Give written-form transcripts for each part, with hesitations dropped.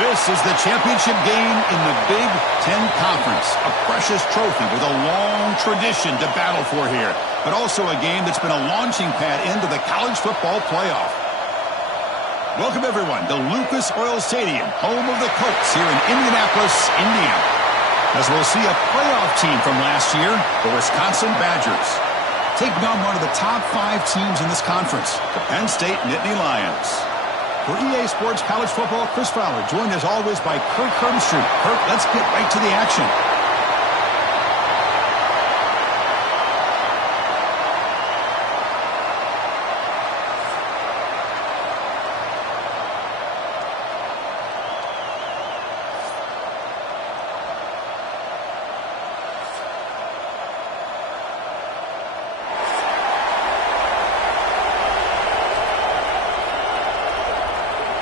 This is the championship game in the Big Ten Conference. A precious trophy with a long tradition to battle for here. But also a game that's been a launching pad into the college football playoff. Welcome, everyone, to Lucas Oil Stadium, home of the Colts here in Indianapolis, Indiana. As we'll see a playoff team from last year, the Wisconsin Badgers, taking on one of the top 5 teams in this conference, the Penn State Nittany Lions. For EA Sports College Football, Chris Fowler, joined as always by Kirk Herbstreit. Kirk, let's get right to the action.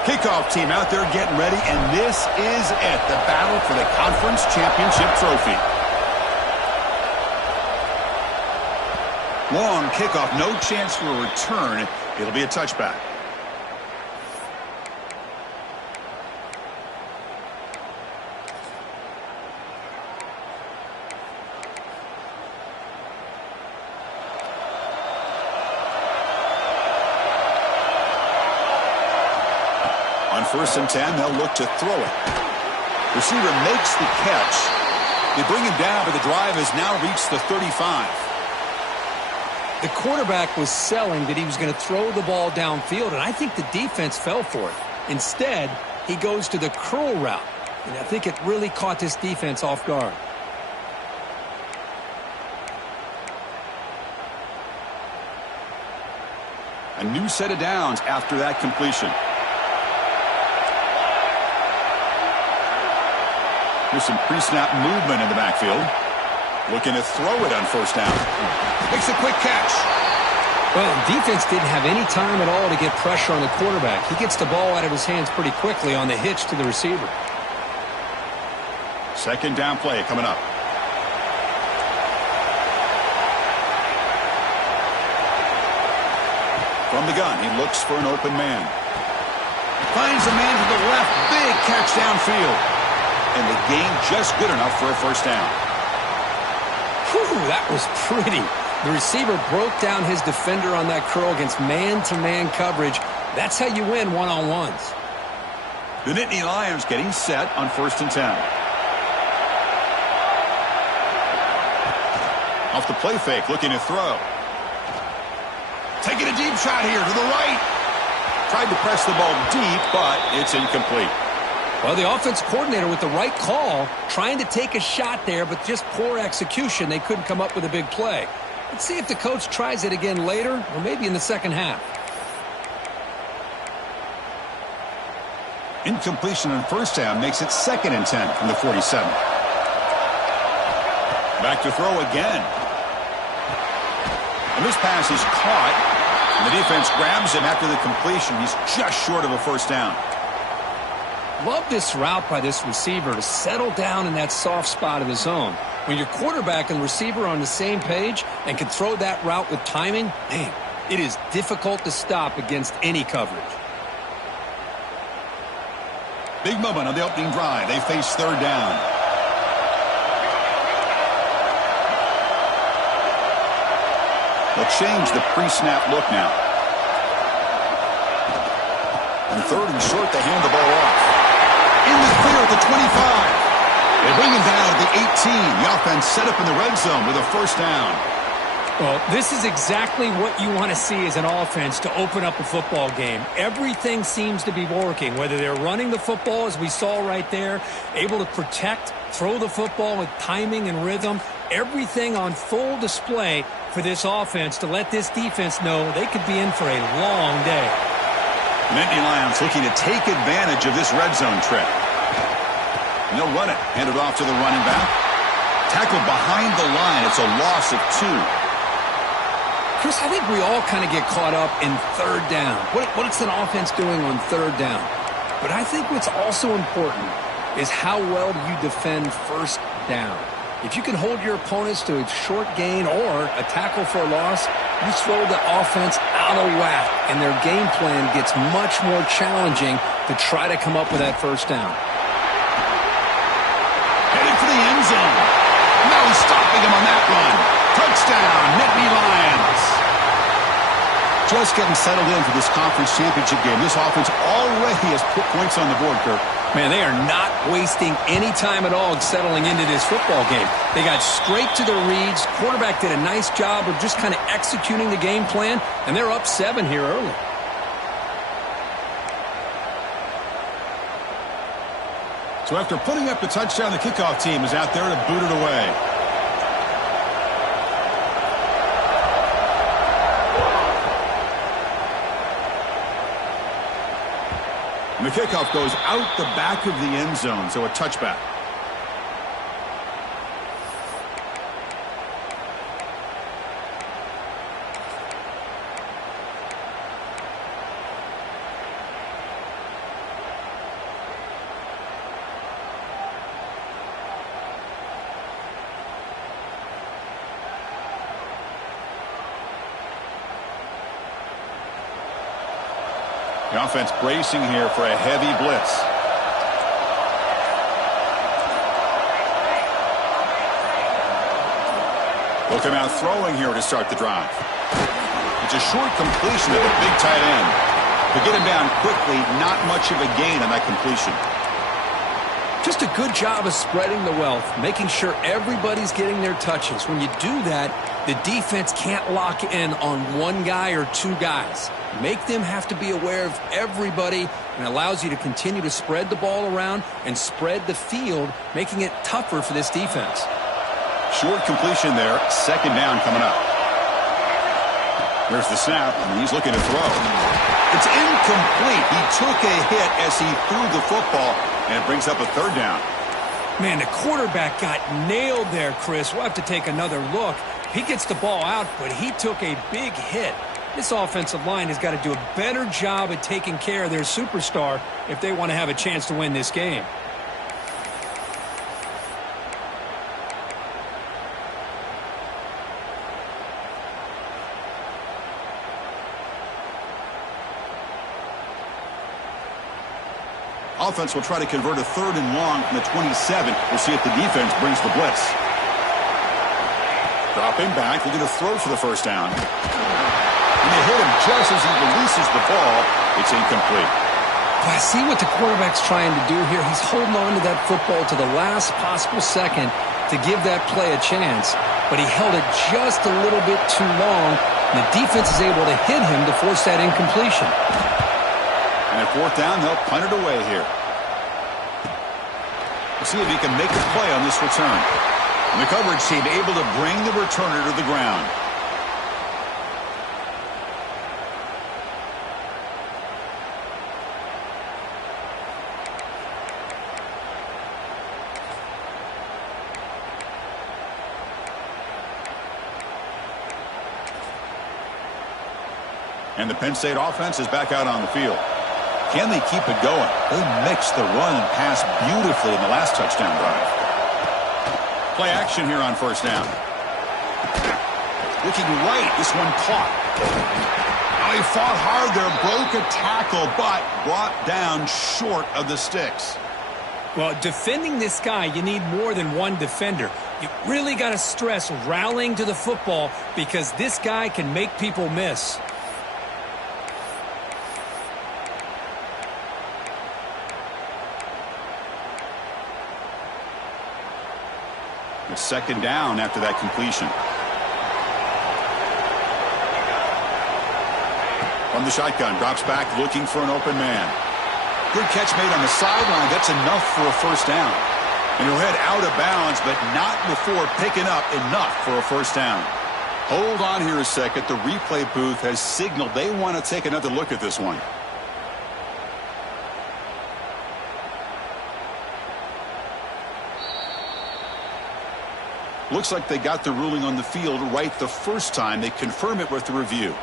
Kickoff team out there getting ready, and this is it, the battle for the conference championship trophy. Long kickoff, no chance for a return. It'll be a touchback. On 1st and 10, they'll look to throw it. Receiver makes the catch. They bring him down, but the drive has now reached the 35. The quarterback was selling that he was going to throw the ball downfield, and I think the defense fell for it. Instead, he goes to the curl route, and I think it really caught this defense off guard. A new set of downs after that completion. There's some pre-snap movement in the backfield. Looking to throw it on 1st down. Makes a quick catch. Well, defense didn't have any time at all to get pressure on the quarterback. He gets the ball out of his hands pretty quickly on the hitch to the receiver. 2nd down play coming up. From the gun, he looks for an open man. Finds a man to the left. Big catch downfield. And the gain just good enough for a 1st down. Whew, that was pretty. The receiver broke down his defender on that curl against man-to-man coverage. That's how you win one-on-ones. The Nittany Lions getting set on 1st and 10. Off the play fake, looking to throw. Taking a deep shot here to the right. Tried to press the ball deep, but it's incomplete. Well, the offense coordinator with the right call, trying to take a shot there, but just poor execution. They couldn't come up with a big play. Let's see if the coach tries it again later, or maybe in the 2nd half. Incompletion on 1st down makes it 2nd and 10 from the 47. Back to throw again. And this pass is caught. And the defense grabs him after the completion. He's just short of a 1st down. Love this route by this receiver to settle down in that soft spot of the zone. When your quarterback and receiver are on the same page and can throw that route with timing, man, it is difficult to stop against any coverage. Big moment on the opening drive. They face 3rd down. They'll change the pre-snap look now. And 3rd and short, they hand the ball off. In the clear at the 25. They bring him down at the 18. The offense set up in the red zone with a 1st down. Well, this is exactly what you want to see as an offense to open up a football game. Everything seems to be working, whether they're running the football, as we saw right there, able to protect, throw the football with timing and rhythm. Everything on full display for this offense to let this defense know they could be in for a long day. Nittany Lions looking to take advantage of this red zone trip. And they'll run it. Hand it off to the running back. Tackled behind the line. It's a loss of 2. Chris, I think we all kind of get caught up in 3rd down. What's an offense doing on 3rd down? But I think what's also important is how well do you defend 1st down. If you can hold your opponents to a short gain or a tackle for a loss, you throw the offense out out of whack, and their game plan gets much more challenging to try to come up with that first down. Headed for the end zone. No stopping him on that run. Touchdown, Nittany Lions. Just getting settled in for this conference championship game. This offense already has put points on the board, Kirk. Man, they are not wasting any time at all settling into this football game. They got straight to their reads. Quarterback did a nice job of just kind of executing the game plan, and they're up 7 here early. So after putting up the touchdown, the kickoff team is out there to boot it away. And the kickoff goes out the back of the end zone, so a touchback. The offense bracing here for a heavy blitz. Will come out throwing here to start the drive. It's a short completion of the big tight end. To get him down quickly, not much of a gain on that completion. Just a good job of spreading the wealth, making sure everybody's getting their touches. When you do that, the defense can't lock in on one guy or two guys. Make them have to be aware of everybody, and allows you to continue to spread the ball around and spread the field, making it tougher for this defense. Short completion there. Second down coming up. There's the snap, and he's looking to throw. It's incomplete. He took a hit as he threw the football, and it brings up a third down. Man, the quarterback got nailed there, Chris. We'll have to take another look. He gets the ball out, but he took a big hit. This offensive line has got to do a better job at taking care of their superstar if they want to have a chance to win this game. Offense will try to convert a 3rd and long from the 27. We'll see if the defense brings the blitz. Dropping back, looking to throw for the first down. And they hit him just as he releases the ball. It's incomplete. I see what the quarterback's trying to do here. He's holding on to that football to the last possible second to give that play a chance. But he held it just a little bit too long. And the defense is able to hit him to force that incompletion. And at 4th down, they'll punt it away here. We'll see if he can make a play on this return. And the coverage team able to bring the returner to the ground. And the Penn State offense is back out on the field. Can they keep it going? They mixed the run and pass beautifully in the last touchdown drive. Play action here on 1st down. Looking right, this one caught. Oh, he fought hard there, broke a tackle, but brought down short of the sticks. Well, defending this guy, you need more than one defender. You really got to stress rallying to the football because this guy can make people miss. It's 2nd down after that completion. From the shotgun, drops back looking for an open man. Good catch made on the sideline. That's enough for a 1st down. And he'll head out of bounds, but not before picking up enough for a 1st down. Hold on here a second. The replay booth has signaled they want to take another look at this one. Looks like they got the ruling on the field right the first time. They confirm it with the review.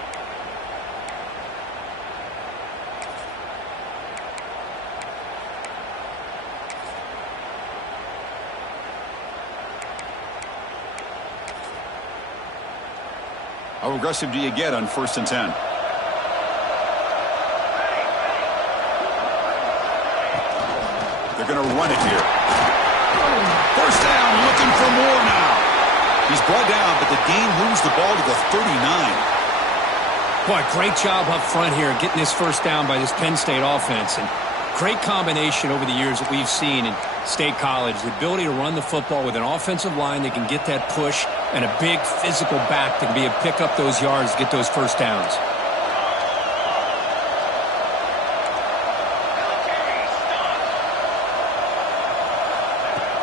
How aggressive do you get on 1st and 10? They're going to run it here. First down, looking for more now. He's brought down, but the gain moves the ball to the 39. Boy, great job up front here getting this first down by this Penn State offense. And great combination over the years that we've seen in State College. The ability to run the football with an offensive line that can get that push and a big physical back that can be able to pick up those yards, get those first downs.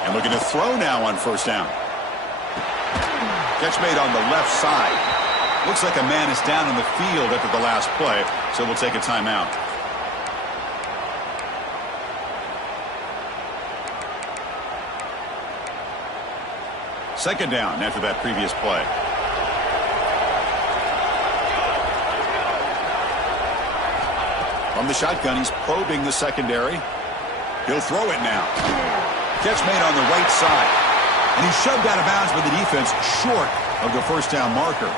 And looking to throw now on first down. Catch made on the left side. Looks like a man is down in the field after the last play, so we'll take a timeout. Second down after that previous play. From the shotgun, he's probing the secondary. He'll throw it now. Catch made on the right side. And he's shoved out of bounds by the defense short of the first down marker.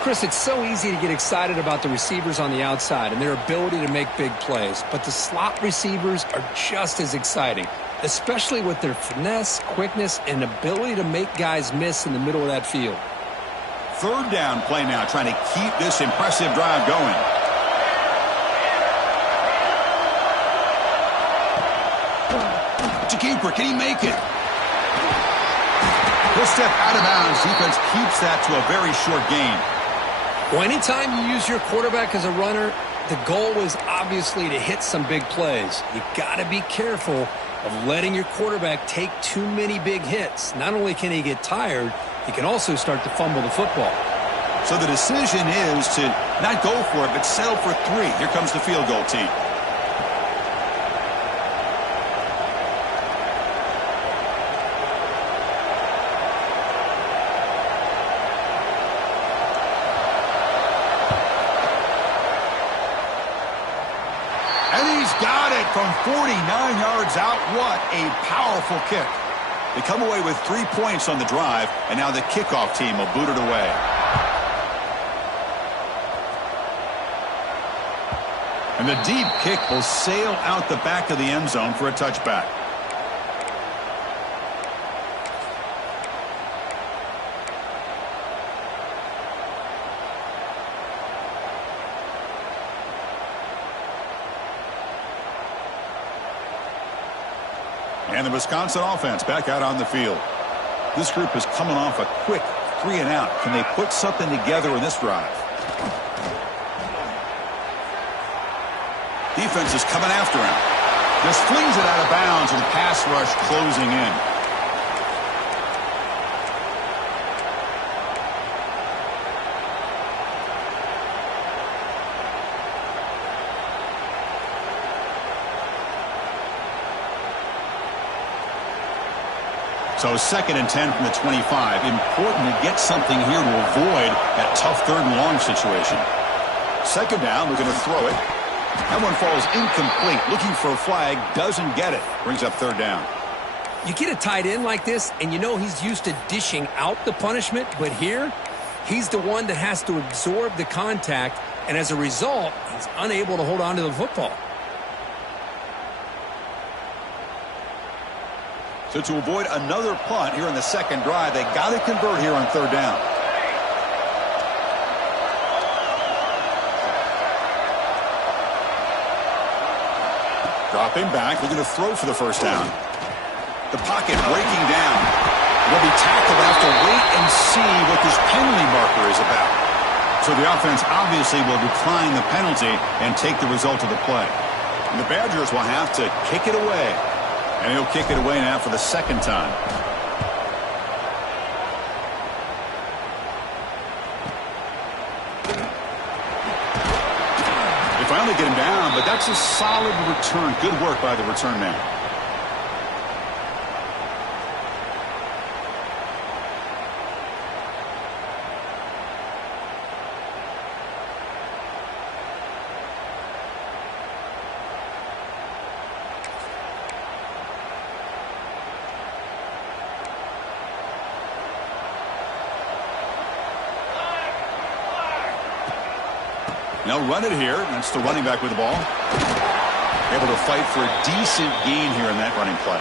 Chris, it's so easy to get excited about the receivers on the outside and their ability to make big plays. But the slot receivers are just as exciting, especially with their finesse, quickness, and ability to make guys miss in the middle of that field. Third down play now, trying to keep this impressive drive going. It's a keeper. Can he make it? He'll step out of bounds. Defense keeps that to a very short gain. Well, anytime you use your quarterback as a runner, the goal is obviously to hit some big plays. You got to be careful of letting your quarterback take too many big hits. Not only can he get tired, he can also start to fumble the football. So the decision is to not go for it, but settle for 3. Here comes the field goal team. From 49 yards out, what a powerful kick. They come away with 3 points on the drive, and now the kickoff team will boot it away. And the deep kick will sail out the back of the end zone for a touchback. And the Wisconsin offense back out on the field. This group is coming off a quick 3-and-out. Can they put something together in this drive? Defense is coming after him. Just flings it out of bounds with the pass rush closing in. So 2nd and 10 from the 25. Important to get something here to avoid that tough 3rd and long situation. Second down, we're going to throw it. That one falls incomplete. Looking for a flag, doesn't get it. Brings up 3rd down. You get a tight end like this, and you know he's used to dishing out the punishment, but here, he's the one that has to absorb the contact, and as a result, he's unable to hold on to the football. So to avoid another punt here in the second drive, they got to convert here on 3rd down. Dropping back, looking to throw for the first down. The pocket breaking down. Will be tackled after wait and see what this penalty marker is about. So the offense obviously will decline the penalty and take the result of the play. And the Badgers will have to kick it away. And he'll kick it away now for the 2nd time. They finally get him down, but that's a solid return. Good work by the return man. They'll run it here. That's the running back with the ball. Able to fight for a decent gain here in that running play.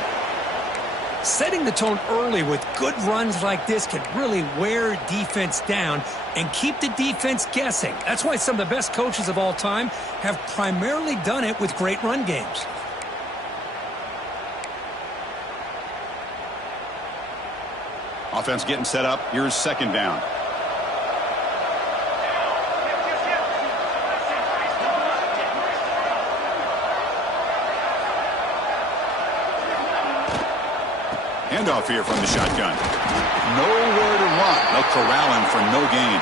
Setting the tone early with good runs like this can really wear defense down and keep the defense guessing. That's why some of the best coaches of all time have primarily done it with great run games. Offense getting set up. Here's second down. Handoff here from the shotgun. Nowhere to run. They'll corral him for no gain.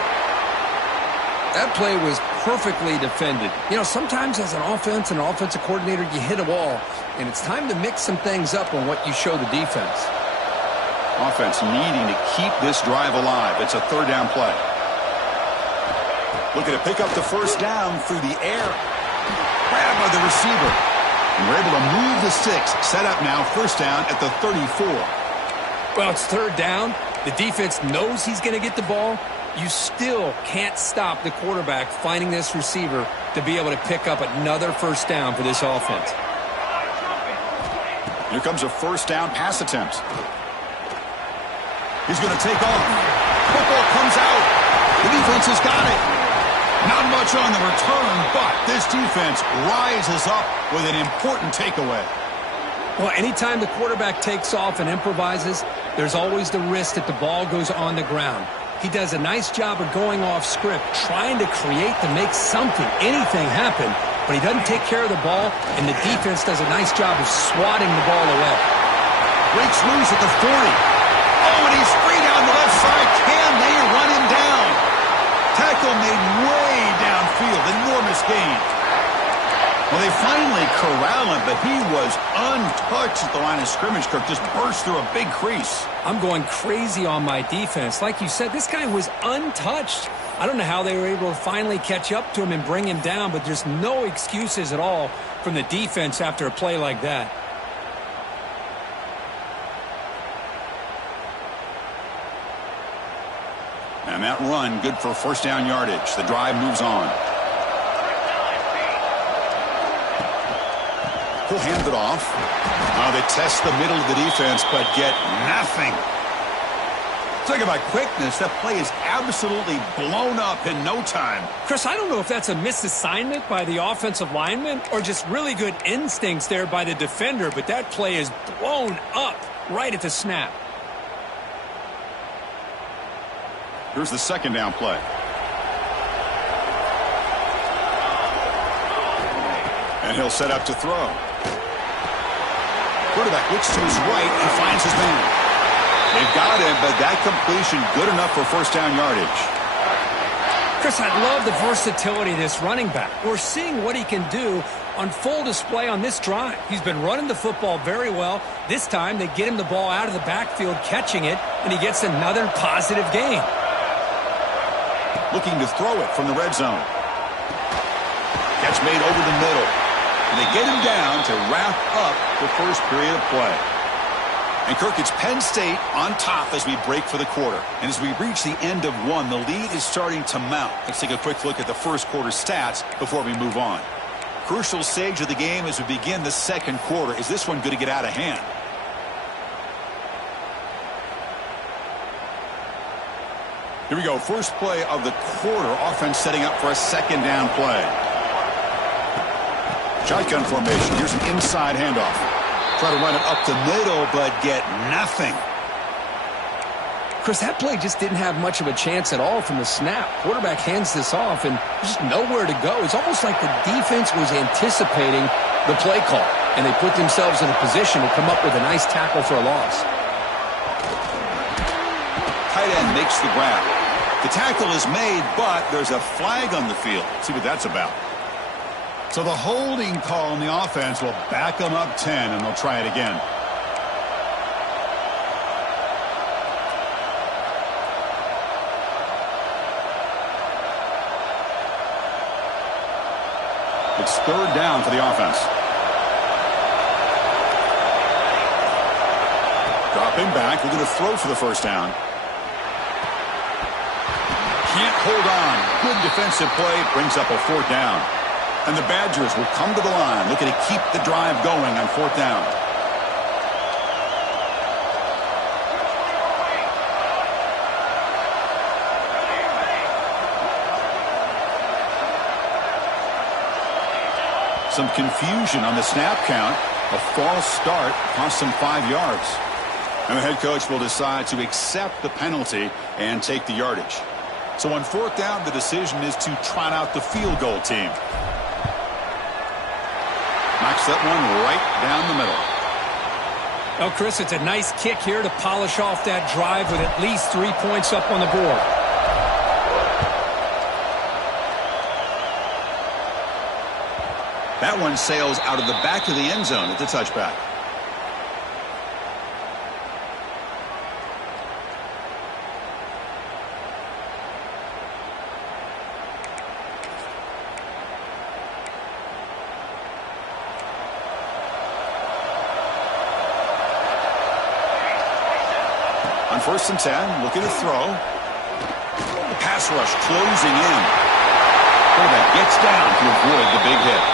That play was perfectly defended. You know, sometimes as an offense and an offensive coordinator, you hit a wall, and it's time to mix some things up on what you show the defense. Offense needing to keep this drive alive. It's a third down play. Looking to pick up the first down through the air. Grab by the receiver. And we're able to move the sticks. Set up now, first down at the 34. Well, it's third down. The defense knows he's going to get the ball. You still can't stop the quarterback finding this receiver to be able to pick up another first down for this offense. Here comes a first down pass attempt. He's going to take off. Football comes out. The defense has got it. Not much on the return, but this defense rises up with an important takeaway. Well, anytime the quarterback takes off and improvises, there's always the risk that the ball goes on the ground. He does a nice job of going off script, trying to create to make something, anything happen, but he doesn't take care of the ball, and the defense does a nice job of swatting the ball away. Breaks loose at the 40. Oh, and he's free down the left side. Can they run him down? Tackle made way downfield. Enormous gain. Well, they finally corral him, but he was untouched at the line of scrimmage. Kirk just burst through a big crease. I'm going crazy on my defense. Like you said, this guy was untouched. I don't know how they were able to finally catch up to him and bring him down, but there's no excuses at all from the defense after a play like that. And that run, good for first down yardage. The drive moves on. He'll hand it off. Now they test the middle of the defense, but get nothing. Talk about quickness. That play is absolutely blown up in no time. Chris, I don't know if that's a misassignment by the offensive lineman or just really good instincts there by the defender, but that play is blown up right at the snap. Here's the second down play. And he'll set up to throw. Quarterback looks to his right and finds his man. They've got him, but that completion good enough for first down yardage. Chris, I love the versatility of this running back. We're seeing what he can do on full display on this drive. He's been running the football very well. This time, they get him the ball out of the backfield, catching it, and he gets another positive gain. Looking to throw it from the red zone. Catch made over the middle. And they get him down to wrap up the first period of play. And Kirk, it's Penn State on top as we break for the quarter. And as we reach the end of one, the lead is starting to mount. Let's take a quick look at the first quarter stats before we move on. Crucial stage of the game as we begin the second quarter. Is this one going to get out of hand? Here we go. First play of the quarter. Offense setting up for a second down play. Shotgun formation. Here's an inside handoff. Try to run it up the middle, but get nothing. Chris, that play just didn't have much of a chance at all from the snap. Quarterback hands this off, and there's just nowhere to go. It's almost like the defense was anticipating the play call, and they put themselves in a position to come up with a nice tackle for a loss. Tight end makes the grab. The tackle is made, but there's a flag on the field. Let's see what that's about. So the holding call on the offense will back them up 10, and they'll try it again. It's third down for the offense. Dropping back, looking to throw for the first down. Can't hold on. Good defensive play, brings up a fourth down. And the Badgers will come to the line, looking to keep the drive going on 4th down. Some confusion on the snap count. A false start cost them 5 yards. And the head coach will decide to accept the penalty and take the yardage. So on 4th down, the decision is to trot out the field goal team. Knocks that one right down the middle. Well, Chris, it's a nice kick here to polish off that drive with at least 3 points up on the board. That one sails out of the back of the end zone at the touchback. On 1st and 10, looking to throw. The pass rush closing in. Quarterback gets down to avoid the big hit.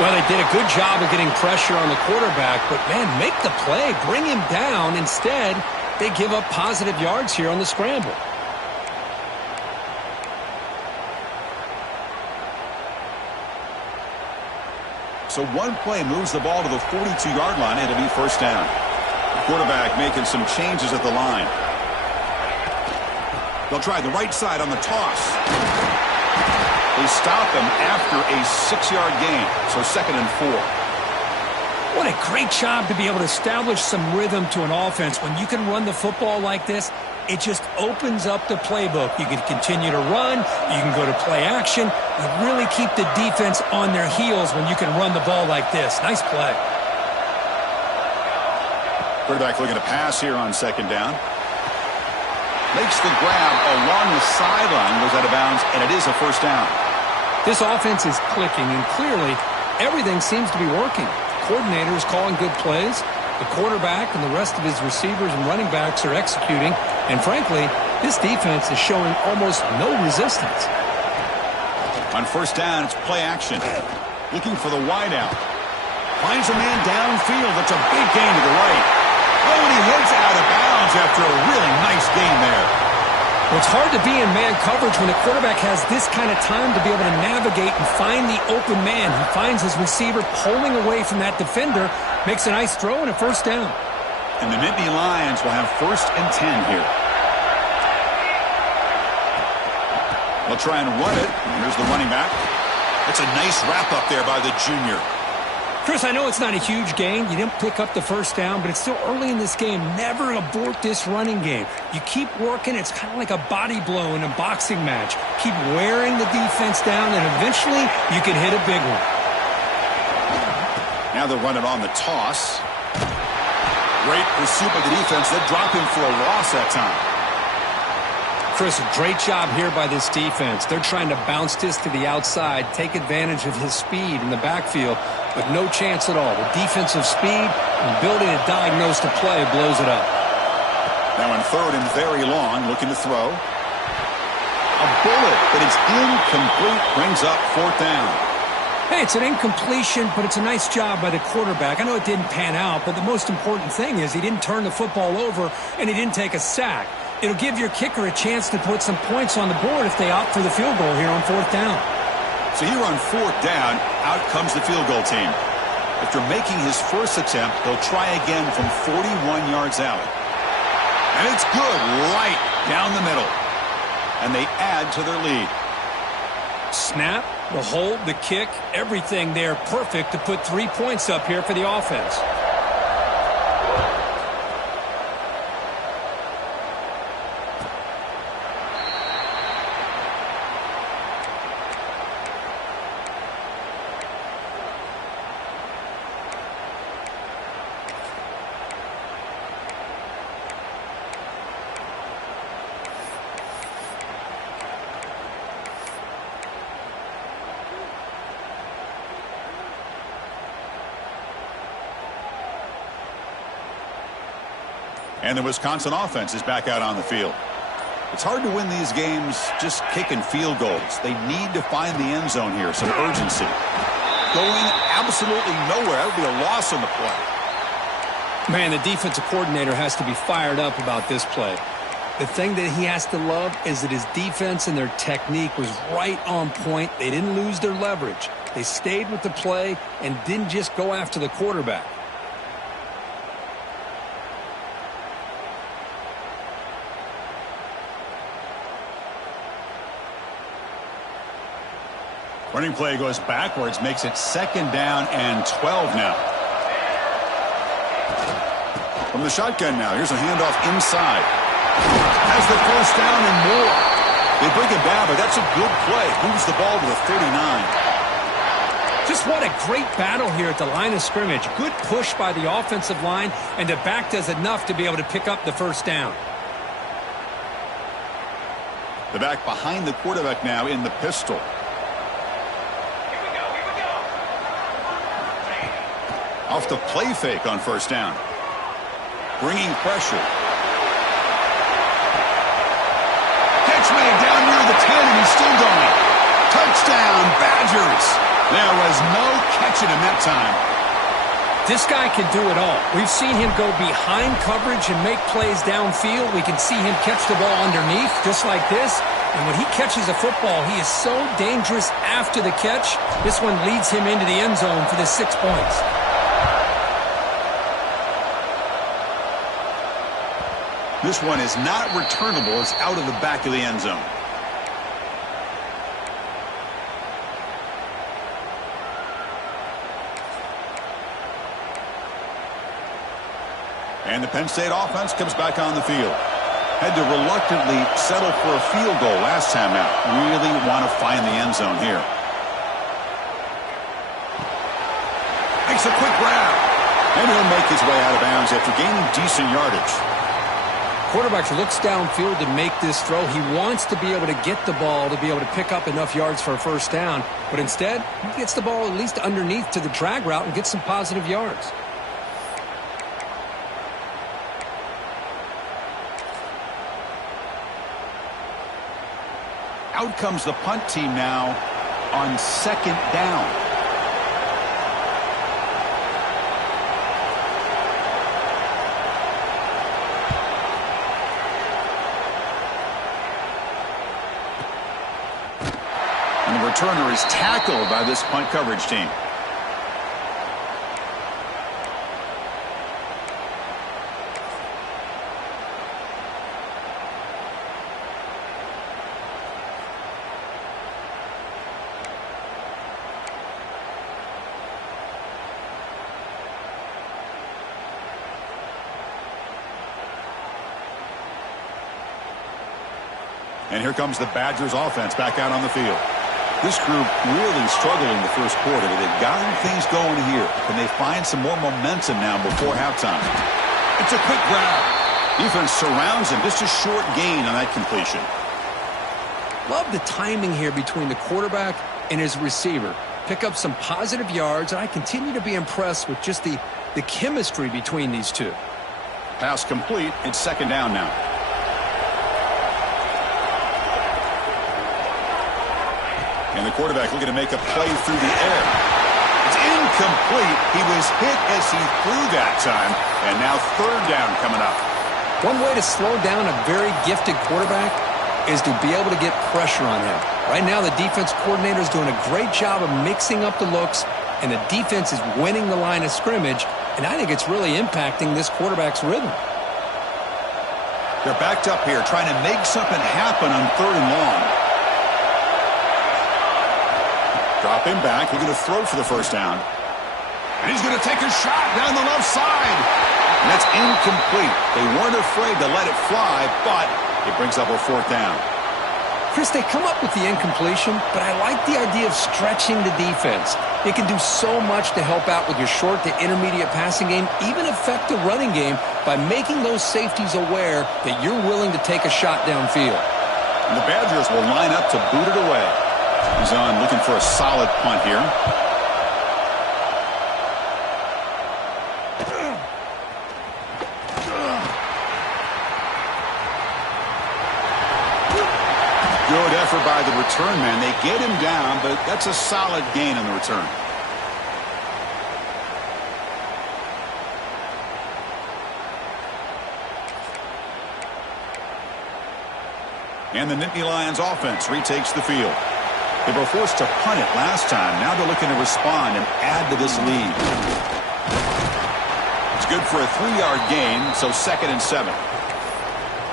Well, they did a good job of getting pressure on the quarterback, but, man, make the play. Bring him down. Instead, they give up positive yards here on the scramble. So one play moves the ball to the 42-yard line. It'll be 1st down. The quarterback making some changes at the line. They'll try the right side on the toss. They stop him after a 6-yard gain, so 2nd and 4. What a great job to be able to establish some rhythm to an offense. When you can run the football like this, it just opens up the playbook. You can continue to run. You can go to play action. You really keep the defense on their heels when you can run the ball like this. Nice play. Quarterback looking to pass here on 2nd down. Makes the grab along the sideline, goes out of bounds, and it is a 1st down. This offense is clicking, and clearly everything seems to be working. The coordinator is calling good plays. The quarterback and the rest of his receivers and running backs are executing. And frankly, this defense is showing almost no resistance. On 1st down, it's play action. Looking for the wideout. Finds a man downfield. That's a big gain to the right. Oh, and he heads out of bounds after a really nice gain there. Well, it's hard to be in man coverage when the quarterback has this kind of time to be able to navigate and find the open man. He finds his receiver pulling away from that defender, makes a nice throw and a 1st down. And the Nittany Lions will have 1st and 10 here. They'll try and run it. And here's the running back. That's a nice wrap up there by the junior. Chris, I know it's not a huge gain. You didn't pick up the 1st down, but it's still early in this game. Never abort this running game. You keep working. It's kind of like a body blow in a boxing match. Keep wearing the defense down, and eventually you can hit a big one. Now they'll run it on the toss. Great pursuit by the defense. They drop him for a loss that time. Chris, a great job here by this defense. They're trying to bounce this to the outside, take advantage of his speed in the backfield, but no chance at all. The defensive speed and ability to diagnose the play blows it up. Now on 3rd and very long, looking to throw. A bullet, but it's incomplete, brings up 4th down. Hey, it's an incompletion, but it's a nice job by the quarterback. I know it didn't pan out, but the most important thing is he didn't turn the football over and he didn't take a sack. It'll give your kicker a chance to put some points on the board if they opt for the field goal here on 4th down. So here on 4th down, out comes the field goal team. After making his first attempt, they'll try again from 41 yards out. And it's good right down the middle. And they add to their lead. Snap, the hold, the kick, everything there perfect to put 3 points up here for the offense. And the Wisconsin offense is back out on the field. It's hard to win these games just kicking field goals. They need to find the end zone here, some urgency. Going absolutely nowhere. That would be a loss on the play. Man, the defensive coordinator has to be fired up about this play. The thing that he has to love is that his defense and their technique was right on point. They didn't lose their leverage. They stayed with the play and didn't just go after the quarterback. Running play goes backwards, makes it 2nd down and 12 now. From the shotgun now, here's a handoff inside. Has the first down and more. They bring it down, but that's a good play. Moves the ball to the 39. Just what a great battle here at the line of scrimmage. Good push by the offensive line, and the back does enough to be able to pick up the first down. The back behind the quarterback now in the pistol. Off the play fake on first down. Bringing pressure. Catch made down near the 10, and he's still going. Touchdown, Badgers. There was no catching him that time. This guy can do it all. We've seen him go behind coverage and make plays downfield. We can see him catch the ball underneath, just like this. And when he catches a football, he is so dangerous after the catch. This one leads him into the end zone for the 6 points. This one is not returnable. It's out of the back of the end zone. And the Penn State offense comes back on the field. Had to reluctantly settle for a field goal last time out. Really want to find the end zone here. Makes a quick grab. And he'll make his way out of bounds after gaining decent yardage. Quarterback looks downfield to make this throw. He wants to be able to get the ball to be able to pick up enough yards for a first down. But instead, he gets the ball at least underneath to the drag route and gets some positive yards. Out comes the punt team now on 2nd down. And the returner is tackled by this punt coverage team. And here comes the Badgers offense back out on the field. This group really struggled in the first quarter, but they've gotten things going here. Can they find some more momentum now before halftime? It's a quick grab. Defense surrounds him. Just a short gain on that completion. Love the timing here between the quarterback and his receiver. Pick up some positive yards, and I continue to be impressed with just the chemistry between these two. Pass complete. It's 2nd down now. And the quarterback looking to make a play through the air. It's incomplete. He was hit as he threw that time. And now 3rd down coming up. One way to slow down a very gifted quarterback is to be able to get pressure on him. Right now, the defense coordinator is doing a great job of mixing up the looks, and the defense is winning the line of scrimmage, and I think it's really impacting this quarterback's rhythm. They're backed up here trying to make something happen on 3rd and long. Drop him back. He's going to throw for the first down. And he's going to take a shot down the left side. And that's incomplete. They weren't afraid to let it fly, but it brings up a 4th down. Chris, they come up with the incompletion, but I like the idea of stretching the defense. It can do so much to help out with your short to intermediate passing game, even affect the running game by making those safeties aware that you're willing to take a shot downfield. And the Badgers will line up to boot it away. He's on looking for a solid punt here. return man. They get him down, but that's a solid gain on the return. And the Nittany Lions offense retakes the field. They were forced to punt it last time. Now they're looking to respond and add to this lead. It's good for a 3-yard gain, so 2nd and 7.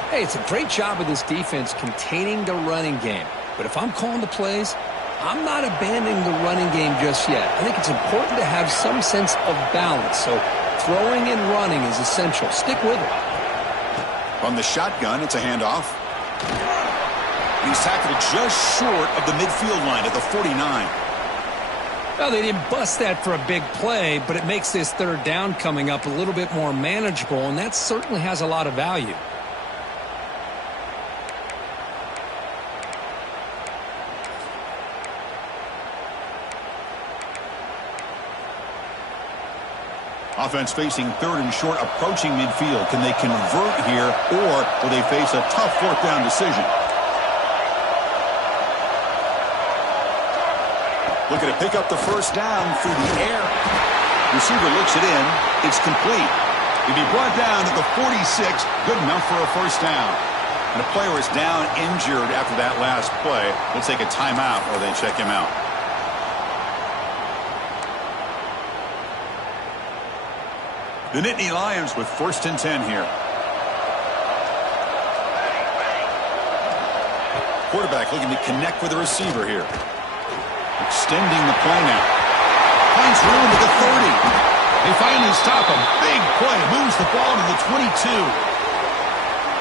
Hey, it's a great job of this defense containing the running game. But if I'm calling the plays, I'm not abandoning the running game just yet. I think it's important to have some sense of balance. So throwing and running is essential. Stick with it. From the shotgun, it's a handoff. He's tackled just short of the midfield line at the 49. Well, they didn't bust that for a big play, but it makes this 3rd down coming up a little bit more manageable, and that certainly has a lot of value. Offense facing 3rd and short, approaching midfield. Can they convert here, or will they face a tough 4th down decision? Looking to pick up the 1st down through the air. Receiver looks it in. It's complete. He'll be brought down at the 46. Good enough for a 1st down. And a player is down injured after that last play. They'll take a timeout or they check him out. The Nittany Lions with 1st and 10 here. Quarterback looking to connect with the receiver here. Extending the play now. Finds room to the 30. They finally stop him. Big play. Moves the ball to the 22.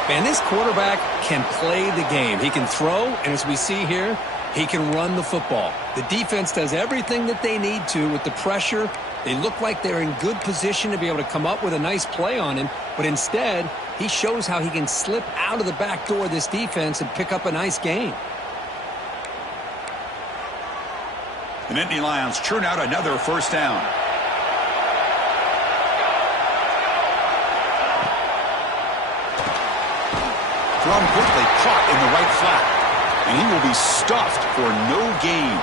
Man, this quarterback can play the game. He can throw, and as we see here, he can run the football. The defense does everything that they need to with the pressure. They look like they're in good position to be able to come up with a nice play on him, but instead, he shows how he can slip out of the back door of this defense and pick up a nice gain. The Nittany Lions churn out another 1st down. Thrown quickly, caught in the right flat. And he will be stuffed for no gain.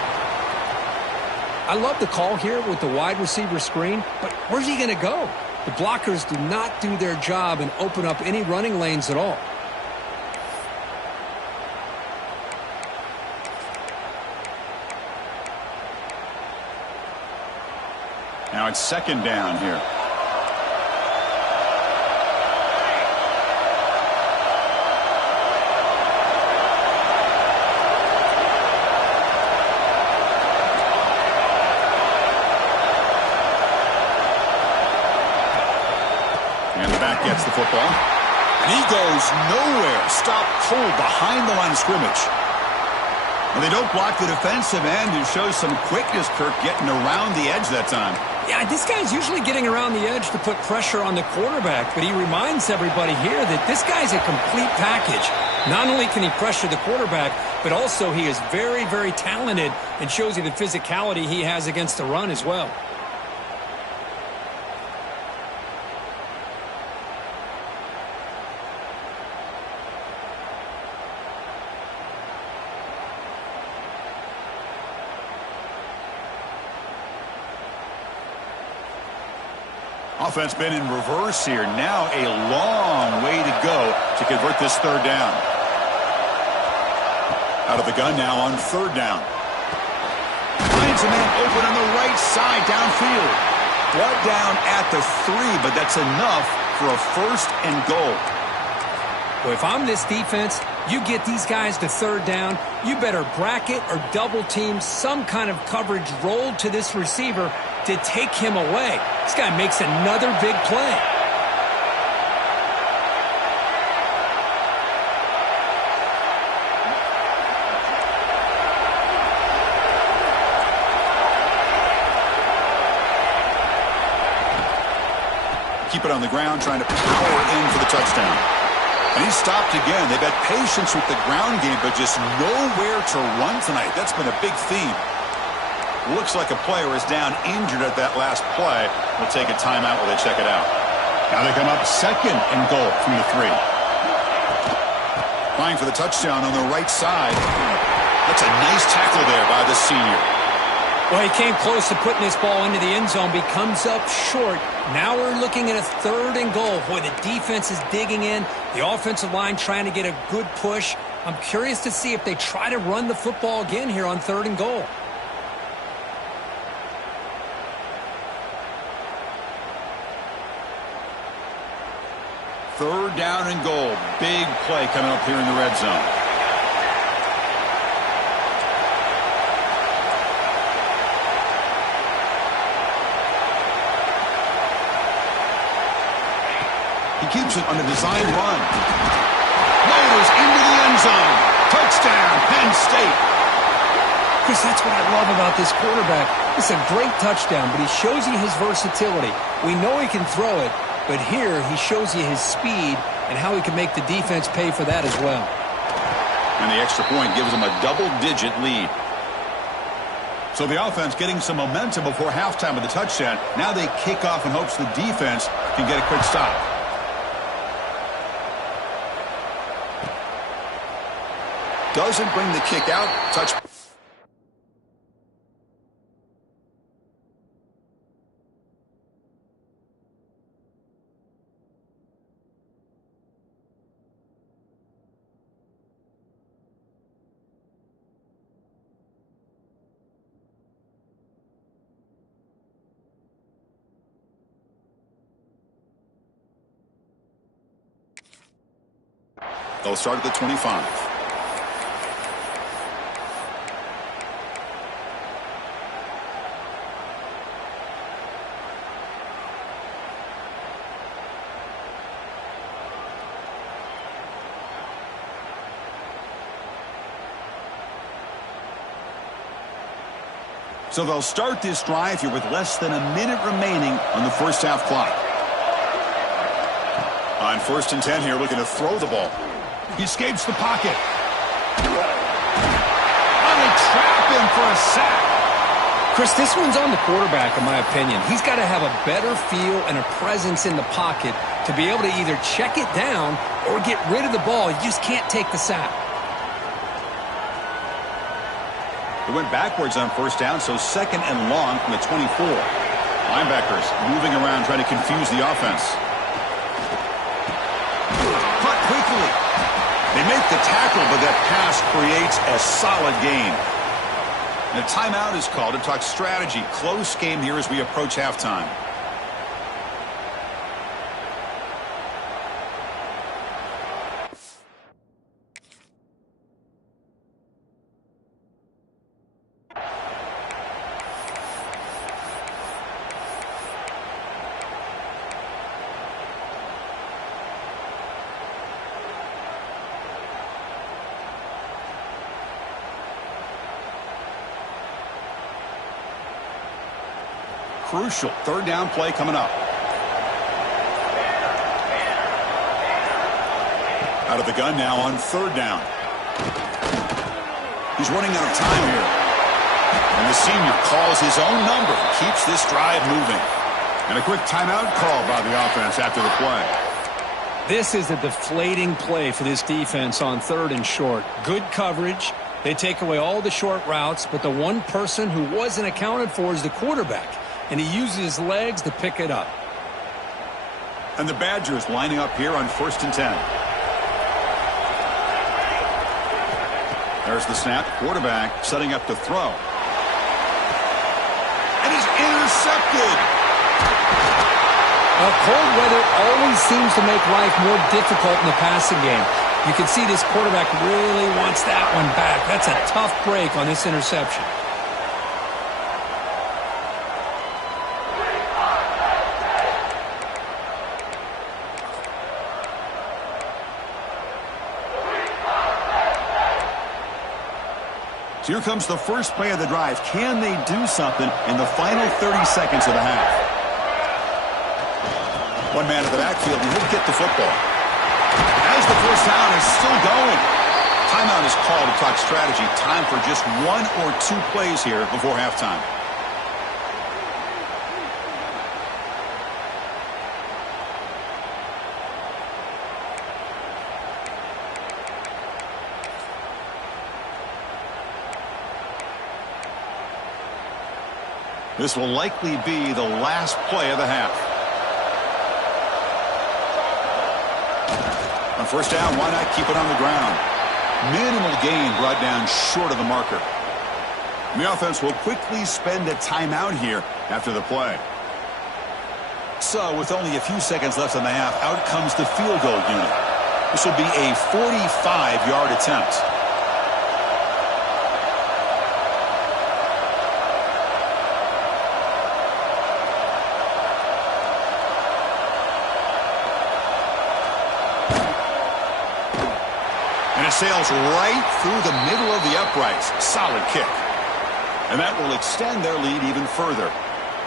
I love the call here with the wide receiver screen, but where's he going to go? The blockers do not do their job and open up any running lanes at all. Now it's 2nd down here. And the back gets the football. And he goes nowhere. Stopped cold behind the line of scrimmage. Well, they don't block the defensive end, who shows some quickness, Kirk, getting around the edge that time. Yeah, this guy's usually getting around the edge to put pressure on the quarterback, but he reminds everybody here that this guy's a complete package. Not only can he pressure the quarterback, but also he is very, very talented and shows you the physicality he has against the run as well. Offense been in reverse here. Now a long way to go to convert this 3rd down. Out of the gun now on 3rd down. Finds a man open on the right side downfield. Brought down at the 3, but that's enough for a 1st and goal. Well, if I'm this defense, you get these guys to 3rd down, you better bracket or double team some kind of coverage rolled to this receiver to take him away. This guy makes another big play. Keep it on the ground, trying to power in for the touchdown. And he's stopped again. They've had patience with the ground game, but just nowhere to run tonight. That's been a big theme. Looks like a player is down injured at that last play. We'll take a timeout while they check it out. Now they come up 2nd and goal from the 3. Flying for the touchdown on the right side. That's a nice tackle there by the senior. Well, he came close to putting this ball into the end zone, but he comes up short. Now we're looking at a 3rd and goal. Boy, the defense is digging in. The offensive line trying to get a good push. I'm curious to see if they try to run the football again here on 3rd and goal. Third down and goal. Big play coming up here in the red zone. He keeps it on a design run. Motors into the end zone. Touchdown, Penn State. Chris, that's what I love about this quarterback. It's a great touchdown, but he shows you his versatility. We know he can throw it, but here he shows you his speed and how he can make the defense pay for that as well. And the extra point gives them a double-digit lead. So the offense getting some momentum before halftime with the touchdown. Now they kick off in hopes the defense can get a quick stop. Doesn't bring the kick out. Touch. They'll start at the 25. So they'll start this drive here with less than a minute remaining on the first half clock. On 1st and 10 here, looking to throw the ball. He escapes the pocket. Oh, they trap him for a sack. Chris, this one's on the quarterback, in my opinion. He's got to have a better feel and a presence in the pocket to be able to either check it down or get rid of the ball. You just can't take the sack. It went backwards on 1st down, so 2nd and long from the 24. Linebackers moving around trying to confuse the offense. Cut quickly. They make the tackle, but that pass creates a solid gain. And a timeout is called to talk strategy. Close game here as we approach halftime. Crucial 3rd down play coming up. Out of the gun now on 3rd down. He's running out of time here. And the senior calls his own number. Keeps this drive moving. And a quick timeout call by the offense after the play. This is a deflating play for this defense on 3rd and short. Good coverage. They take away all the short routes, but the one person who wasn't accounted for is the quarterback. And he uses his legs to pick it up. And the Badgers lining up here on 1st and 10. There's the snap. Quarterback setting up to throw. And he's intercepted. Well, cold weather always seems to make life more difficult in the passing game. You can see this quarterback really wants that one back. That's a tough break on this interception. So here comes the first play of the drive. Can they do something in the final 30 seconds of the half? One man at the backfield, and he'll get the football. As the first down is still going. Timeout is called to talk strategy. Time for just 1 or 2 plays here before halftime. This will likely be the last play of the half. On first down, why not keep it on the ground? Minimal gain brought down short of the marker. The offense will quickly spend a timeout here after the play. So with only a few seconds left in the half, out comes the field goal unit. This will be a 45-yard attempt. And it sails right through the middle of the uprights. Solid kick. And that will extend their lead even further.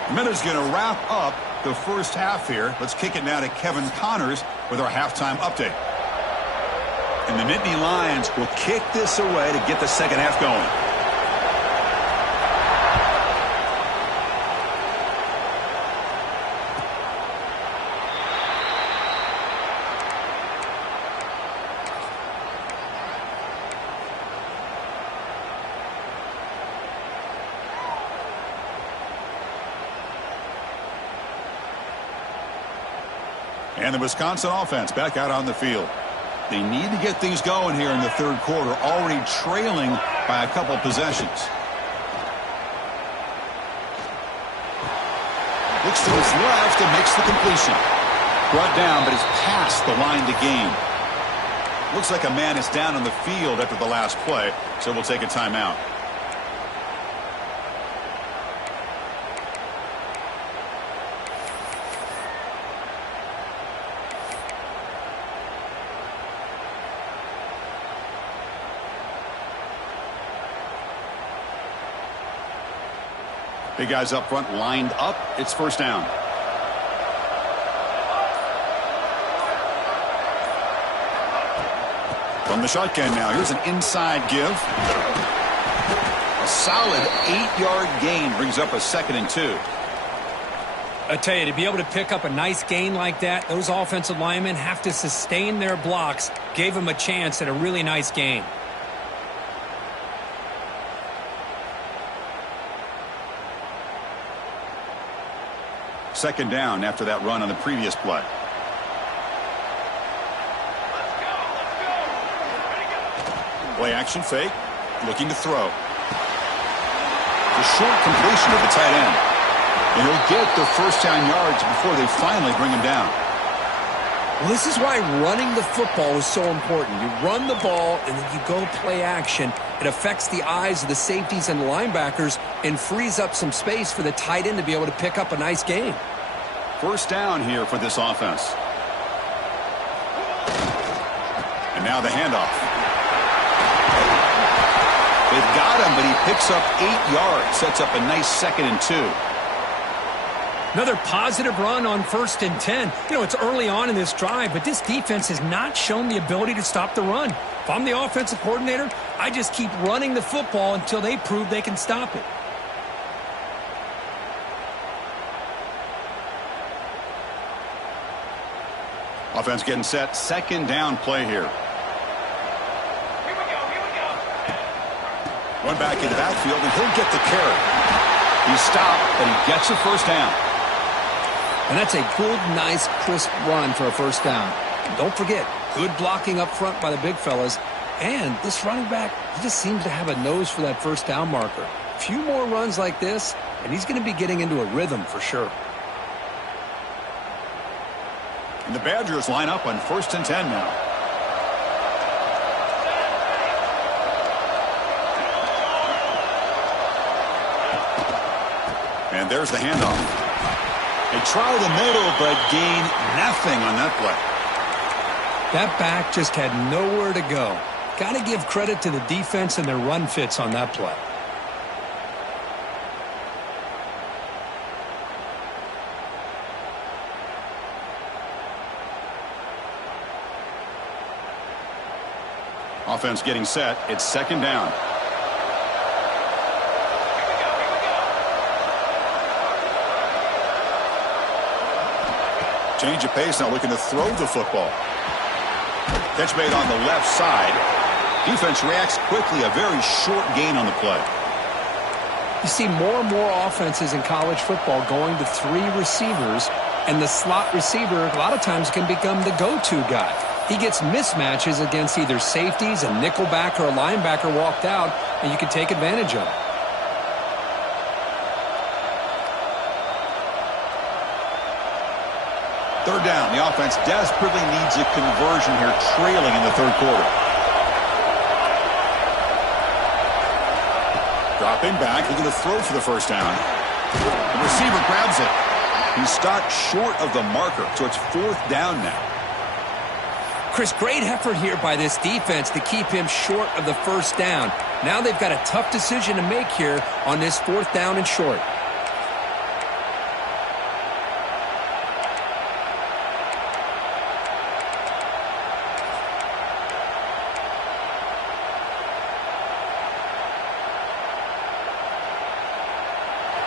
Minuta's going to wrap up the first half here. Let's kick it now to Kevin Connors with our halftime update. And the Nittany Lions will kick this away to get the second half going. And the Wisconsin offense back out on the field. They need to get things going here in the third quarter, already trailing by a couple possessions. Looks to his left and makes the completion. Brought down, but is past the line to gain. Looks like a man is down on the field after the last play, so we'll take a timeout. Big guys up front lined up. It's first down. From the shotgun now. Here's an inside give. A solid 8-yard gain brings up a 2nd and 2. I tell you, to be able to pick up a nice gain like that, those offensive linemen have to sustain their blocks. Gave them a chance at a really nice gain. Second down after that run on the previous play. Play action fake. Looking to throw. The short completion of the tight end. And he'll get the first down yards before they finally bring him down. Well, this is why running the football is so important. You run the ball and then you go play action. It affects the eyes of the safeties and the linebackers and frees up some space for the tight end to be able to pick up a nice gain. First down here for this offense. And now the handoff. They've got him, but he picks up 8 yards. Sets up a nice 2nd and 2. Another positive run on 1st and 10. You know, it's early on in this drive, but this defense has not shown the ability to stop the run. If I'm the offensive coordinator, I just keep running the football until they prove they can stop it. Offense getting set. Second down play here. One back in the backfield, and he'll get the carry. He stopped, but he gets a first down. And that's a good, nice, crisp run for a first down. And don't forget, good blocking up front by the big fellas. And this running back, he just seems to have a nose for that first down marker. A few more runs like this, and he's going to be getting into a rhythm for sure. And the Badgers line up on 1st and 10 now. And there's the handoff. They try the middle, but gain nothing on that play. That back just had nowhere to go. Got to give credit to the defense and their run fits on that play. Offense getting set. It's second down. Change of pace now, looking to throw the football. Catch made on the left side. Defense reacts quickly. A very short gain on the play. You see more and more offenses in college football going to 3 receivers, and the slot receiver a lot of times can become the go-to guy. He gets mismatches against either safeties, a nickelback, or a linebacker walked out, and you can take advantage of it. Third down. The offense desperately needs a conversion here, trailing in the third quarter. Dropping back, looking to throw for the first down. The receiver grabs it. He's stopped short of the marker, so it's fourth down now. Chris, great effort here by this defense to keep him short of the first down. Now they've got a tough decision to make here on this fourth down and short.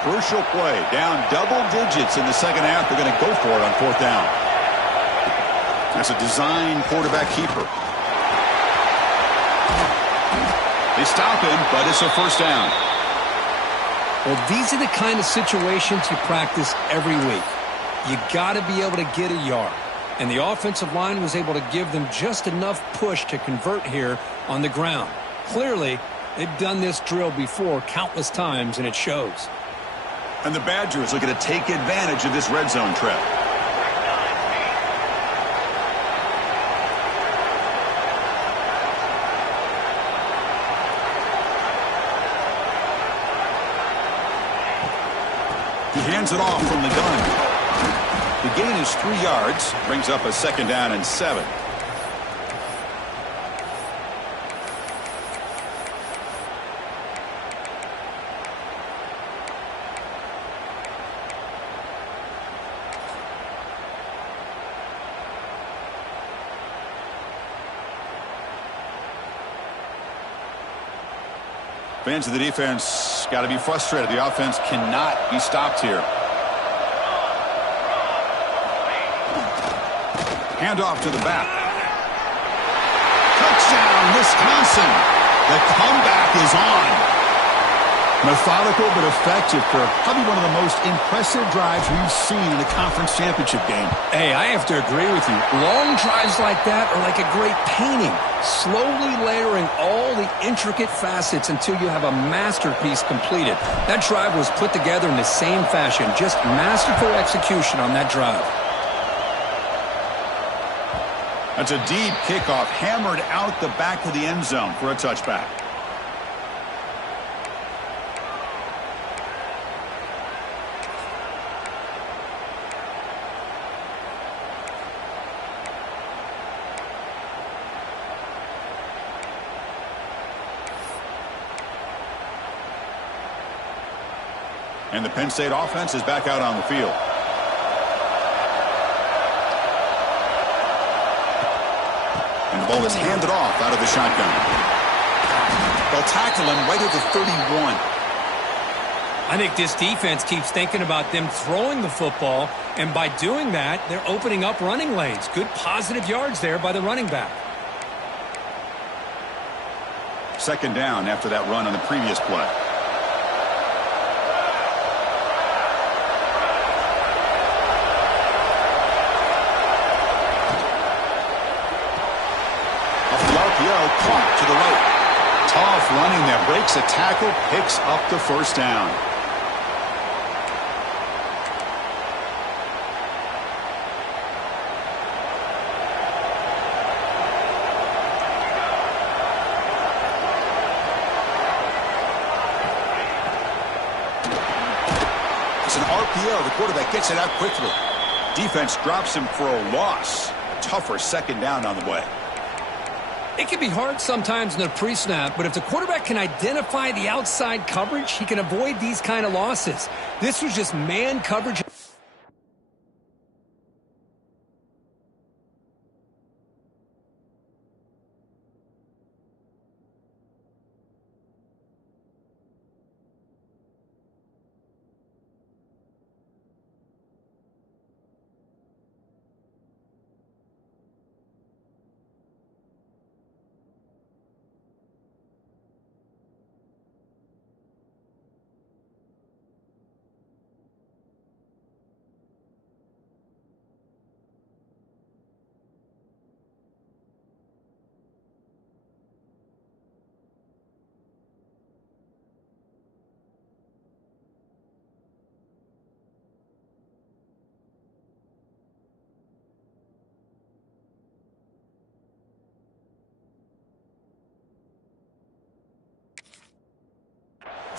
Crucial play, down double digits in the second half. They're going to go for it on fourth down. That's a design quarterback keeper. They stop him, but it's a first down. Well, these are the kind of situations you practice every week. You got to be able to get a yard. And the offensive line was able to give them just enough push to convert here on the ground. Clearly, they've done this drill before countless times, and it shows. And the Badgers looking to take advantage of this red zone trip. He hands it off from the gun. The gain is 3 yards, brings up a second down and 7. Fans of the defense got to be frustrated. The offense cannot be stopped here. Handoff to the back. Touchdown, Wisconsin. The comeback is on. Methodical but effective for probably one of the most impressive drives we've seen in a conference championship game. Hey, I have to agree with you. Long drives like that are like a great painting. Slowly layering all the intricate facets until you have a masterpiece completed. That drive was put together in the same fashion. Just masterful execution on that drive. That's a deep kickoff, hammered out the back of the end zone for a touchback. And the Penn State offense is back out on the field. And the ball is handed off out of the shotgun. They'll tackle him right at the 31. I think this defense keeps thinking about them throwing the football, and by doing that, they're opening up running lanes. Good positive yards there by the running back. Second down after that run on the previous play. Caught to the right. Tough running there. Breaks a tackle. Picks up the first down. It's an RPO. The quarterback gets it out quickly. Defense drops him for a loss. Tougher second down on the way. It can be hard sometimes in the pre-snap, but if the quarterback can identify the outside coverage, he can avoid these kind of losses. This was just man coverage.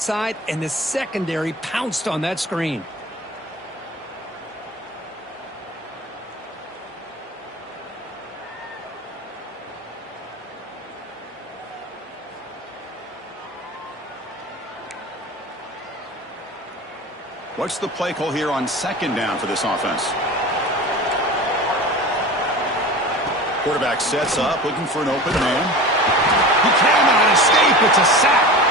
outside, and the secondary pounced on that screen. What's the play call here on second down for this offense? Quarterback sets up, looking for an open man. He cannot escape. It's a sack.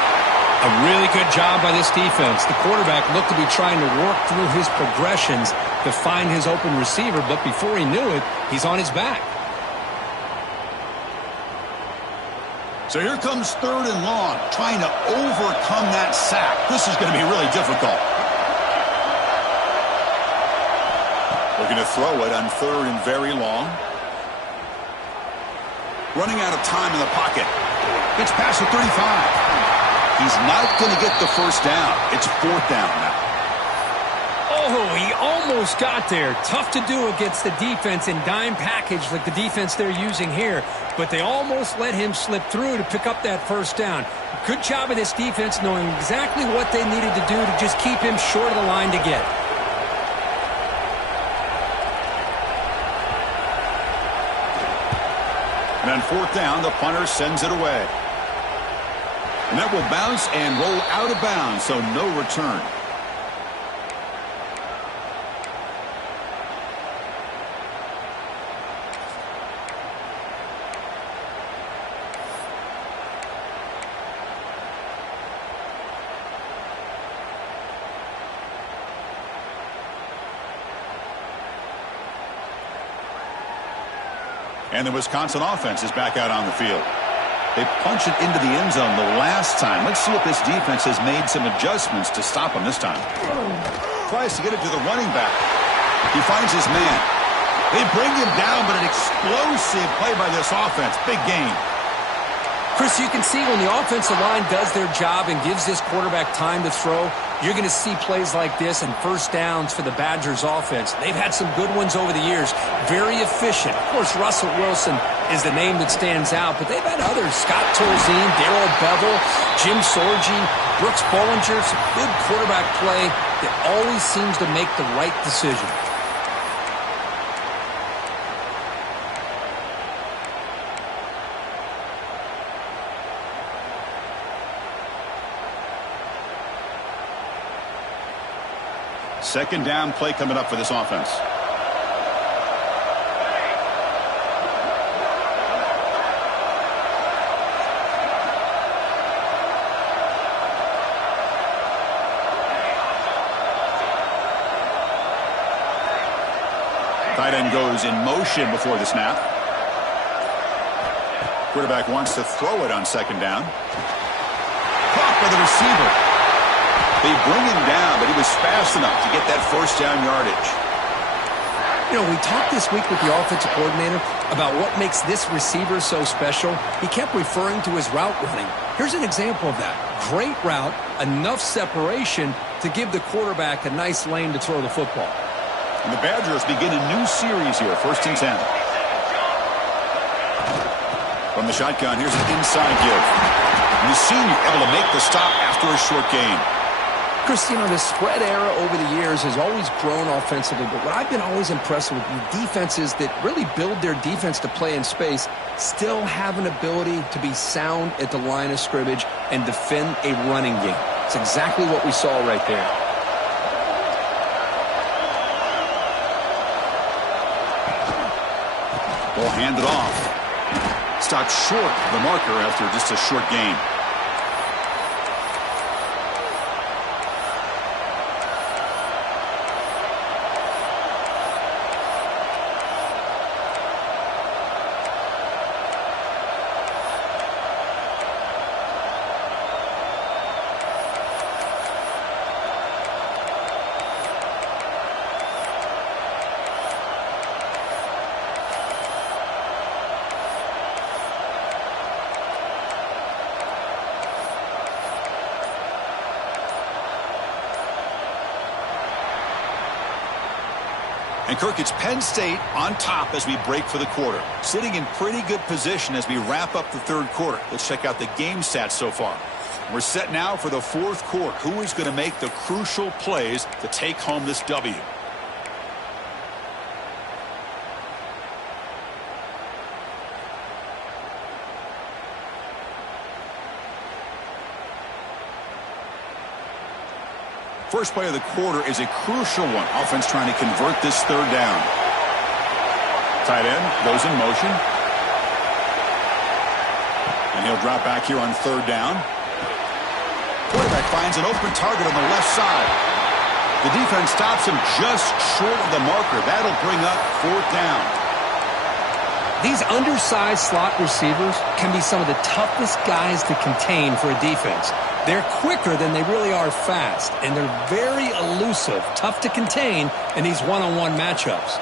A really good job by this defense. The quarterback looked to be trying to work through his progressions to find his open receiver, but before he knew it, he's on his back. So here comes 3rd and long, trying to overcome that sack. This is going to be really difficult. Looking to throw it on 3rd and very long. Running out of time in the pocket. Gets past the 35. He's not going to get the first down. It's 4th down now. Oh, he almost got there. Tough to do against the defense in dime package like the defense they're using here. But they almost let him slip through to pick up that first down. Good job of this defense knowing exactly what they needed to do to just keep him short of the line to get. And on 4th down, the punter sends it away. And that will bounce and roll out of bounds, so no return. And the Wisconsin offense is back out on the field. They punch it into the end zone the last time. Let's see if this defense has made some adjustments to stop him this time. Tries to get it to the running back. He finds his man. They bring him down, but an explosive play by this offense. Big game. Chris, you can see when the offensive line does their job and gives this quarterback time to throw, you're going to see plays like this and first downs for the Badgers offense. They've had some good ones over the years. Very efficient. Of course, Russell Wilson is the name that stands out, but they've had others. Scott Tolzien, Darrell Bevel, Jim Sorgi, Brooks Bollinger. Some good quarterback play that always seems to make the right decision. Second down play coming up for this offense. Tight end goes in motion before the snap. Quarterback wants to throw it on second down. Caught by the receiver. They bring him down, but he was fast enough to get that first down yardage. You know, we talked this week with the offensive coordinator about what makes this receiver so special. He kept referring to his route running. Here's an example of that. Great route, enough separation to give the quarterback a nice lane to throw the football. And the Badgers begin a new series here, 1st and 10. From the shotgun, here's an inside give. And the senior able to make the stop after a short gain. Chris, you know, the spread era over the years has always grown offensively, but what I've been always impressed with the defenses that really build their defense to play in space still have an ability to be sound at the line of scrimmage and defend a running game. It's exactly what we saw right there. Ball handed off. Stopped short of the marker after just a short gain. And Kirk, it's Penn State on top as we break for the quarter. Sitting in pretty good position as we wrap up the third quarter. Let's check out the game stats so far. We're set now for the fourth quarter. Who is going to make the crucial plays to take home this W? First play of the quarter is a crucial one. Offense trying to convert this third down. Tight end goes in motion. And he'll drop back here on third down. Quarterback finds an open target on the left side. The defense stops him just short of the marker. That'll bring up fourth down. These undersized slot receivers can be some of the toughest guys to contain for a defense. They're quicker than they really are fast, and they're very elusive, tough to contain in these one-on-one matchups.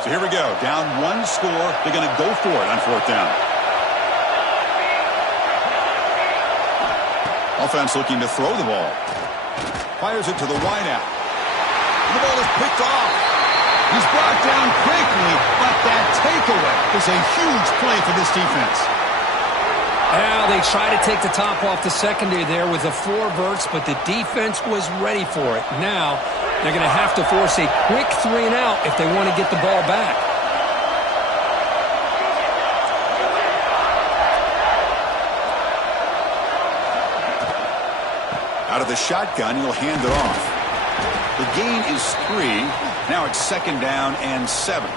So here we go. Down one score. They're going to go for it on fourth down. Offense looking to throw the ball. Fires it to the wideout. And the ball is picked off. He's brought down quickly, but that takeaway is a huge play for this defense. Well, they tried to take the top off the secondary there with the four verts, but the defense was ready for it. Now, they're going to have to force a quick 3 and out if they want to get the ball back. Out of the shotgun, he'll hand it off. The gain is 3. Now it's second down and 7.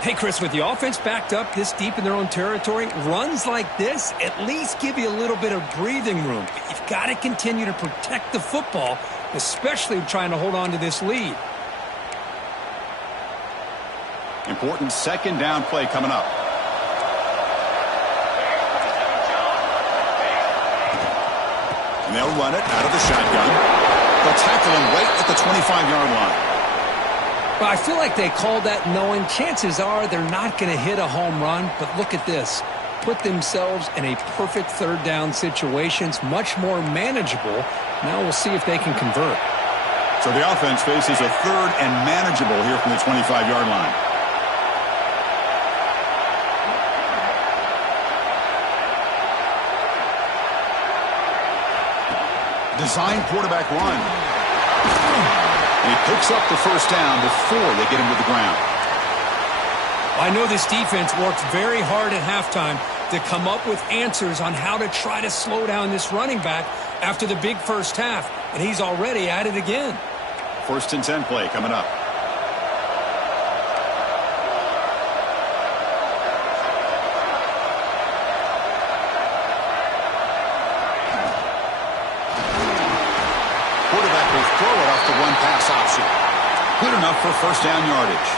Hey, Chris, with the offense backed up this deep in their own territory, runs like this at least give you a little bit of breathing room. But you've got to continue to protect the football, especially trying to hold on to this lead. Important second down play coming up. And they'll run it out of the shotgun. They'll tackle him right at the 25-yard line. Well, I feel like they called that knowing chances are they're not going to hit a home run. But look at this. Put themselves in a perfect third down situation. It's much more manageable. Now we'll see if they can convert. So the offense faces a third and manageable here from the 25-yard line. Design quarterback run. And he picks up the first down before they get him to the ground. I know this defense worked very hard at halftime to come up with answers on how to try to slow down this running back after the big first half, and he's already at it again. First and 10 play coming up. Quarterback will throw it off the one-pass option. Good enough for first down yardage.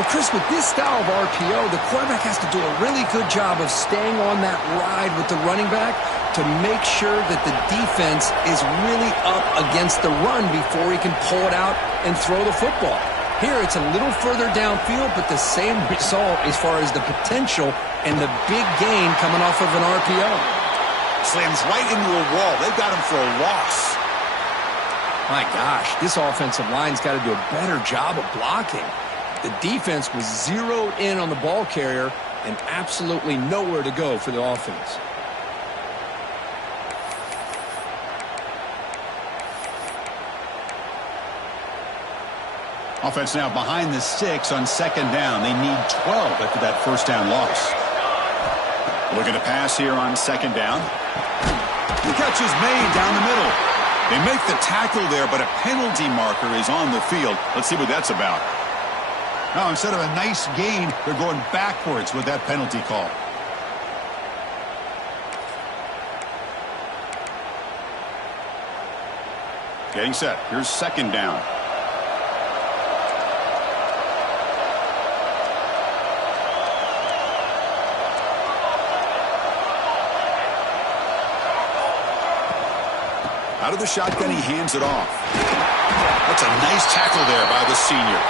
Well, Chris, with this style of RPO, the quarterback has to do a really good job of staying on that ride with the running back to make sure that the defense is really up against the run before he can pull it out and throw the football. Here, it's a little further downfield, but the same result as far as the potential and the big gain coming off of an RPO. Slams right into a wall. They've got him for a loss. My gosh, this offensive line's got to do a better job of blocking. The defense was zeroed in on the ball carrier and absolutely nowhere to go for the offense. Offense now behind the 6 on second down. They need 12 after that first down loss. Looking to pass here on second down. The catch is made down the middle. They make the tackle there, but a penalty marker is on the field. Let's see what that's about. Now, instead of a nice gain, they're going backwards with that penalty call. Getting set. Here's second down. Out of the shotgun, he hands it off. That's a nice tackle there by the senior.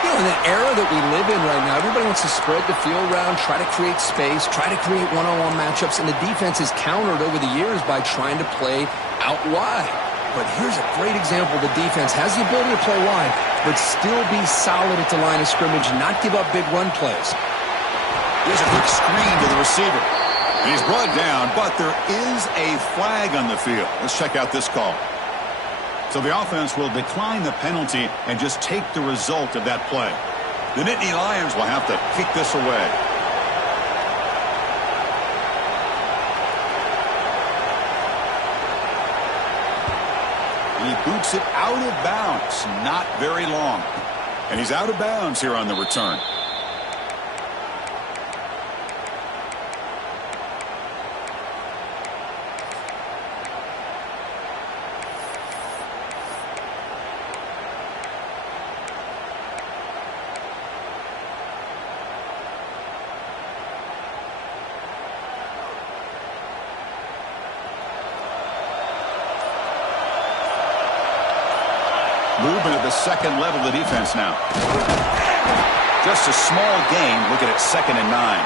You know, in the era that we live in right now, everybody wants to spread the field around, try to create space, try to create one-on-one matchups, and the defense is countered over the years by trying to play out wide. But here's a great example. The defense has the ability to play wide, but still be solid at the line of scrimmage and not give up big run plays. Here's a quick screen to the receiver. And he's brought down, but there is a flag on the field. Let's check out this call. So the offense will decline the penalty and just take the result of that play. The Nittany Lions will have to kick this away. And he boots it out of bounds. Not very long. And he's out of bounds here on the return. Movement at the second level of the defense now. Just a small gain. Looking at 2nd and 9.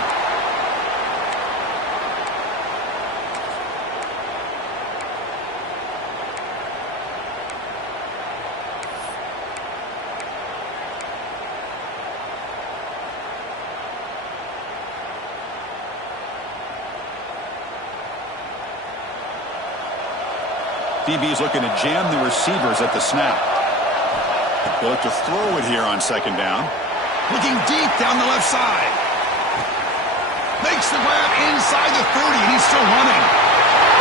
DB's looking to jam the receivers at the snap. They'll look to throw it here on 2nd down. Looking deep down the left side. Makes the grab inside the 30, and he's still running.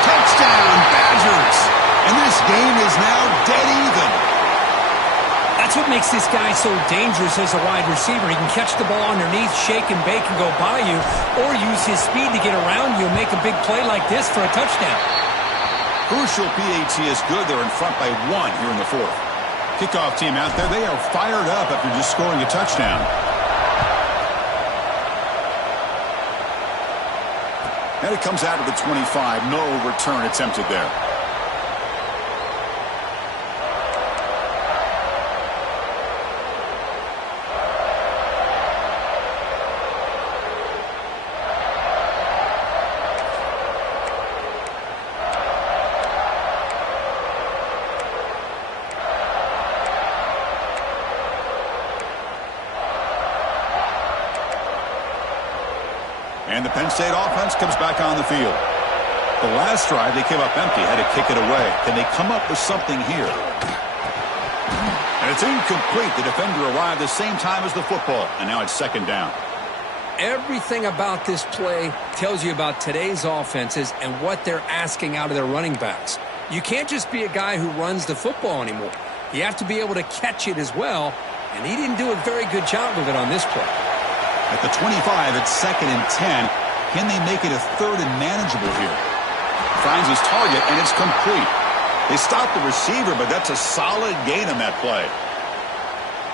Touchdown, Badgers. And this game is now dead even. That's what makes this guy so dangerous as a wide receiver. He can catch the ball underneath, shake and bake and go by you, or use his speed to get around you and make a big play like this for a touchdown. Crucial PAT is good. They're in front by 1 here in the 4th. Kickoff team out there. They are fired up after just scoring a touchdown. And it comes out of the 25. No return attempted there. And the Penn State offense comes back on the field. The last drive, they came up empty, had to kick it away. Can they come up with something here? And it's incomplete. The defender arrived the same time as the football, and now it's 2nd down. Everything about this play tells you about today's offenses and what they're asking out of their running backs. You can't just be a guy who runs the football anymore. You have to be able to catch it as well, and he didn't do a very good job of it on this play. At the 25, it's 2nd and 10. Can they make it a 3rd and manageable here? Finds his target, and it's complete. They stopped the receiver, but that's a solid gain on that play.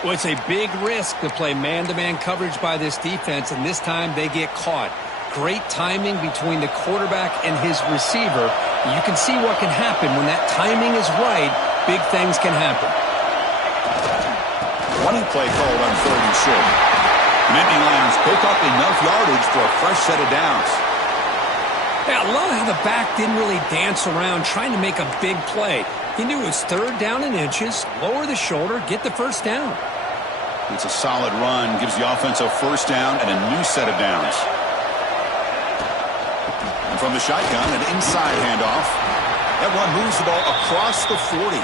Well, it's a big risk to play man-to-man coverage by this defense, and this time they get caught. Great timing between the quarterback and his receiver. You can see what can happen when that timing is right. Big things can happen. Running play called on 3rd and short. Nittany Lions pick up enough yardage for a fresh set of downs. Yeah, I love how the back didn't really dance around trying to make a big play. He knew it was 3rd down in inches, lower the shoulder, get the 1st down. It's a solid run, gives the offense a 1st down and a new set of downs. And from the shotgun, an inside handoff. That run moves the ball across the 40.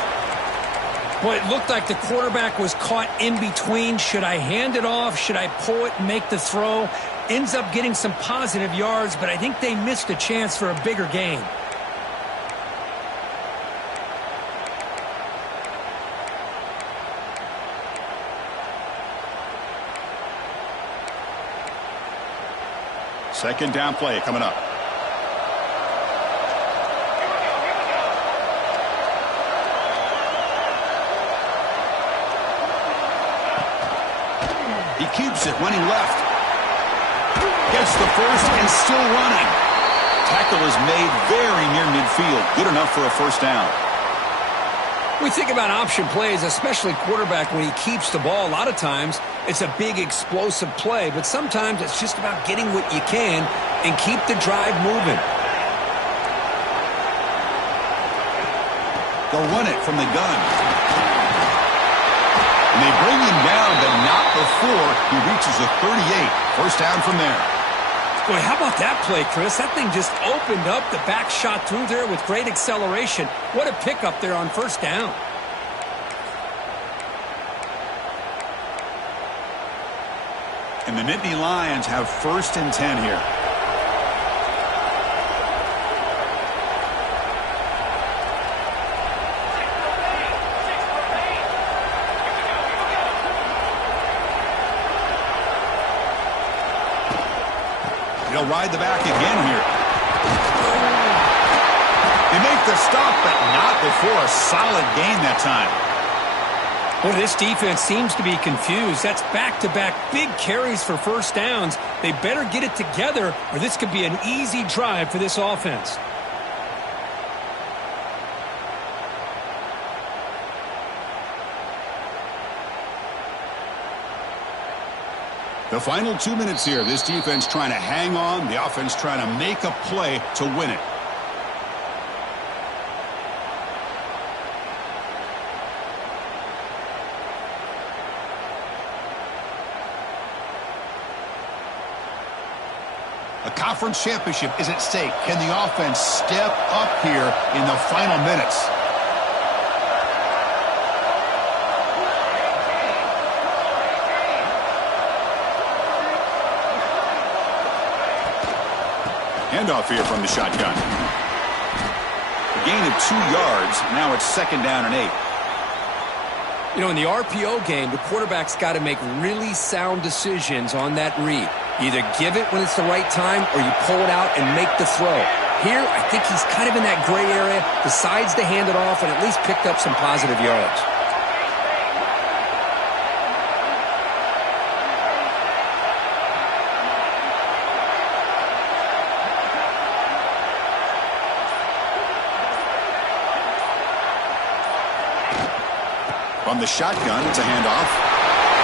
Boy, it looked like the quarterback was caught in between. Should I hand it off? Should I pull it and make the throw? Ends up getting some positive yards, but I think they missed a chance for a bigger gain. Second down play coming up. He keeps it running left. Gets the 1st and still running. Tackle is made very near midfield. Good enough for a 1st down. We think about option plays, especially quarterback when he keeps the ball. A lot of times it's a big explosive play, but sometimes it's just about getting what you can and keep the drive moving. They'll run it from the gun. And they bring him down, but not before he reaches the 38. First down from there. Boy, how about that play, Chris? That thing just opened up. The back shot through there with great acceleration. What a pickup there on first down. And the Nittany Lions have 1st and 10 here. He'll ride the back again here. They make the stop, but not before a solid gain that time. Boy, this defense seems to be confused. That's back-to-back big carries for first downs. They better get it together, or this could be an easy drive for this offense. The final 2 minutes here. This defense trying to hang on. The offense trying to make a play to win it. A conference championship is at stake. Can the offense step up here in the final minutes? Handoff here from the shotgun. A gain of 2 yards. Now it's 2nd down and 8. You know, in the RPO game, the quarterback's got to make really sound decisions on that read. You either give it when it's the right time or you pull it out and make the throw. Here, I think he's kind of in that gray area, decides to hand it off and at least picked up some positive yards. From the shotgun, it's a handoff.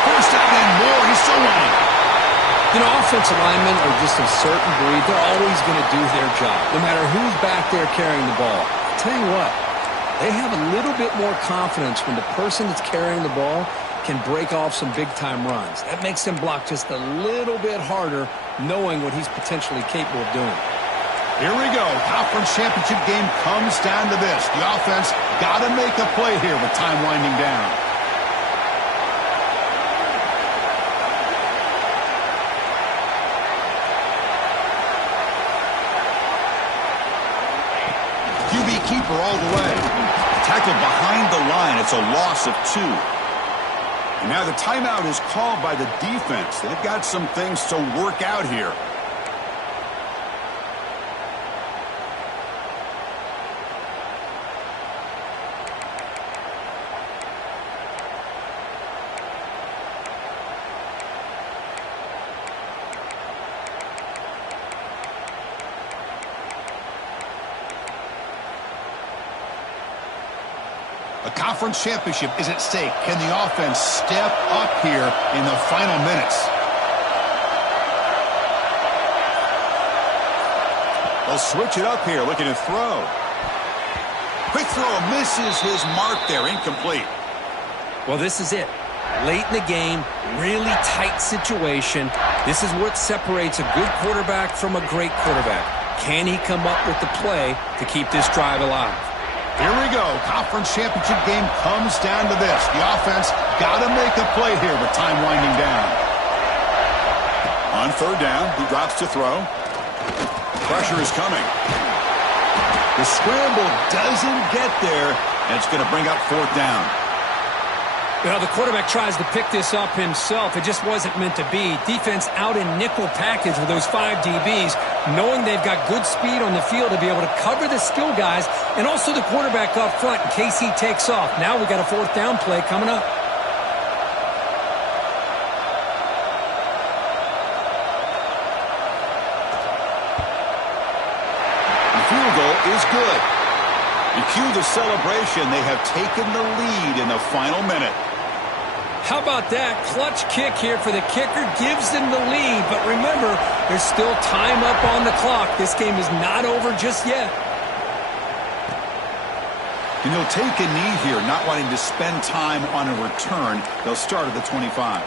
First down and more. He's still running. You know, offensive linemen are just a certain breed. They're always going to do their job, no matter who's back there carrying the ball. I'll tell you what, they have a little bit more confidence when the person that's carrying the ball can break off some big-time runs. That makes them block just a little bit harder, knowing what he's potentially capable of doing. Here we go. Conference championship game comes down to this. The offense got to make a play here with time winding down. QB keeper all the way. Tackled behind the line. It's a loss of 2. And now the timeout is called by the defense. They've got some things to work out here. A conference championship is at stake. Can the offense step up here in the final minutes? They'll switch it up here, looking to throw. Quick throw, misses his mark there, incomplete. Well, this is it. Late in the game, really tight situation. This is what separates a good quarterback from a great quarterback. Can he come up with the play to keep this drive alive? Here we go. Conference championship game comes down to this. The offense got to make a play here with time winding down. On 3rd down, he drops to throw. Pressure is coming. The scramble doesn't get there, and it's going to bring up 4th down. Well, the quarterback tries to pick this up himself. It just wasn't meant to be. Defense out in nickel package with those 5 DBs, knowing they've got good speed on the field to be able to cover the skill guys and also the quarterback up front in case he takes off. Now we got a 4th down play coming up. The field goal is good. The cue the celebration. They have taken the lead in the final minute. How about that? Clutch kick here for the kicker. Gives them the lead. But remember, there's still time up on the clock. This game is not over just yet. And they'll take a knee here, not wanting to spend time on a return. They'll start at the 25.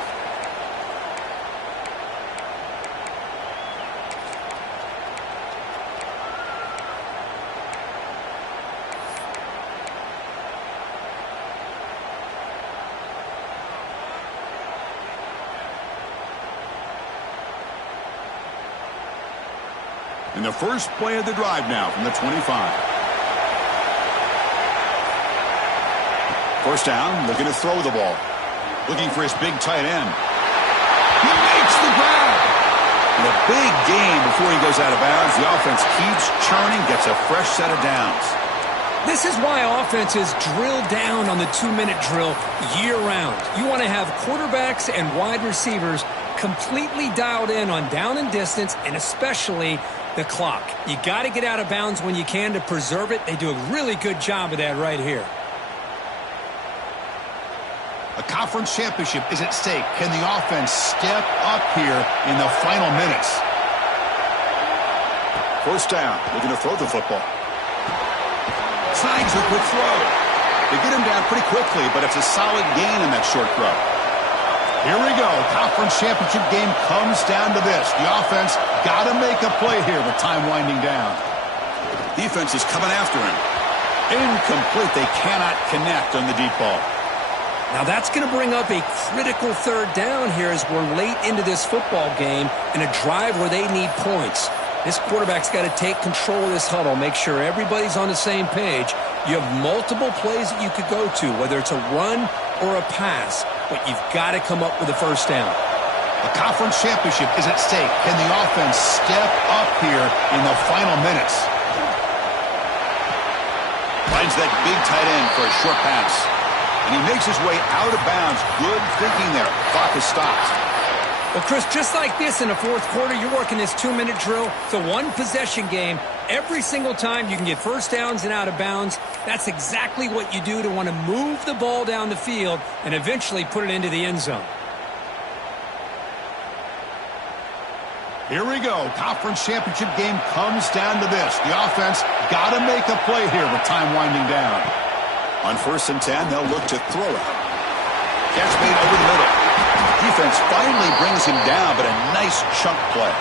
And the first play of the drive now from the 25. First down, looking to throw the ball. Looking for his big tight end. He makes the grab. And a big gain before he goes out of bounds. The offense keeps churning, gets a fresh set of downs. This is why offenses drill down on the 2-minute drill year-round. You want to have quarterbacks and wide receivers completely dialed in on down and distance, and especially the clock. You got to get out of bounds when you can to preserve it. They do a really good job of that right here. A conference championship is at stake. Can the offense step up here in the final minutes? First down, looking to throw the football. Signs a quick throw. They get him down pretty quickly, but it's a solid gain in that short throw. Here we go. Conference championship game comes down to this. The offense got to make a play here with time winding down. Defense is coming after him. Incomplete. They cannot connect on the deep ball. Now that's going to bring up a critical third down here as we're late into this football game in a drive where they need points. This quarterback's got to take control of this huddle, make sure everybody's on the same page. You have multiple plays that you could go to, whether it's a run or a pass, but you've got to come up with a first down. A conference championship is at stake. Can the offense step up here in the final minutes? Finds that big tight end for a short pass. And he makes his way out of bounds. Good thinking there. Clock is stopped. Well, Chris, just like this in the fourth quarter, you're working this 2-minute drill. It's a one-possession game. Every single time you can get first downs and out of bounds. That's exactly what you do to want to move the ball down the field and eventually put it into the end zone. Here we go. Conference championship game comes down to this. The offense got to make a play here with time winding down. On 1st and 10, they'll look to throw it. Catch made over the middle. Defense finally brings him down, but a nice chunk play.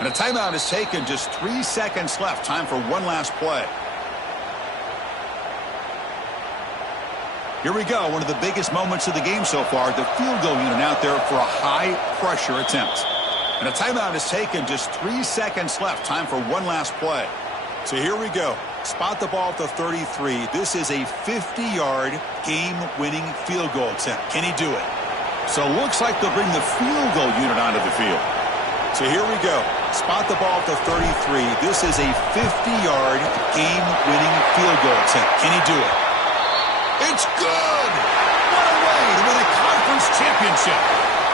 And a timeout is taken. Just 3 seconds left. Time for one last play. Here we go. One of the biggest moments of the game so far. The field goal unit out there for a high-pressure attempt. And a timeout is taken. Just 3 seconds left. Time for one last play. So here we go. Spot the ball at the 33. This is a 50-yard game-winning field goal attempt. Can he do it? So it looks like they'll bring the field goal unit onto the field. So here we go. Spot the ball at the 33. This is a 50-yard game-winning field goal attempt. Can he do it? It's good! What a way to win a conference championship!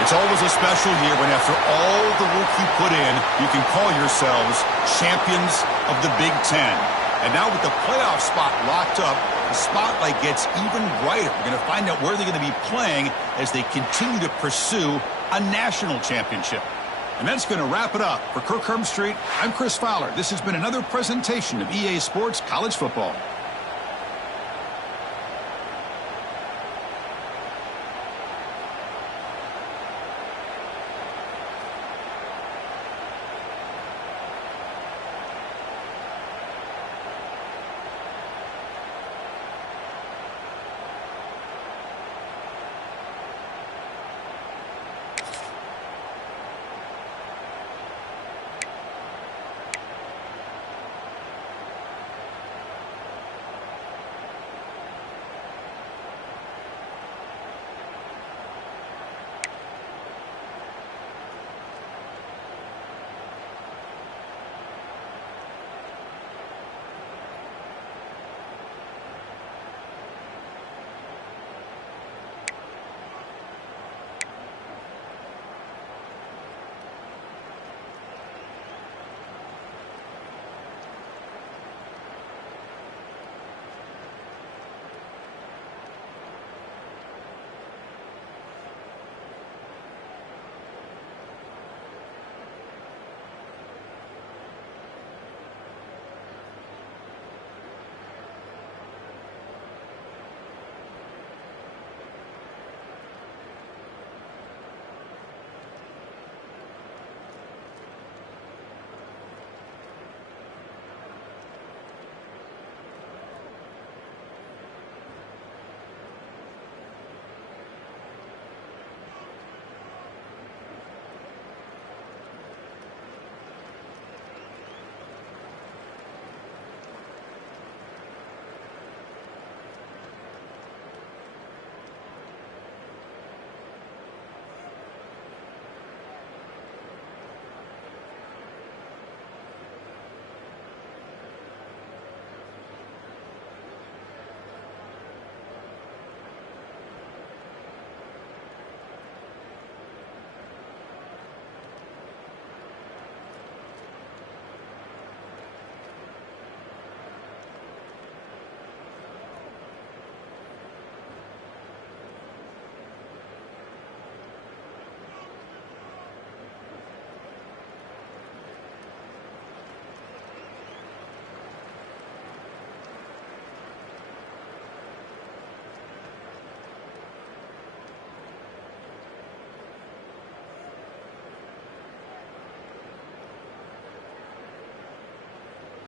It's always a special year when after all the work you put in, you can call yourselves champions of the Big Ten. And now with the playoff spot locked up, the spotlight gets even brighter. We're going to find out where they're going to be playing as they continue to pursue a national championship. And that's going to wrap it up. For Kirk Street, I'm Chris Fowler. This has been another presentation of EA Sports College Football.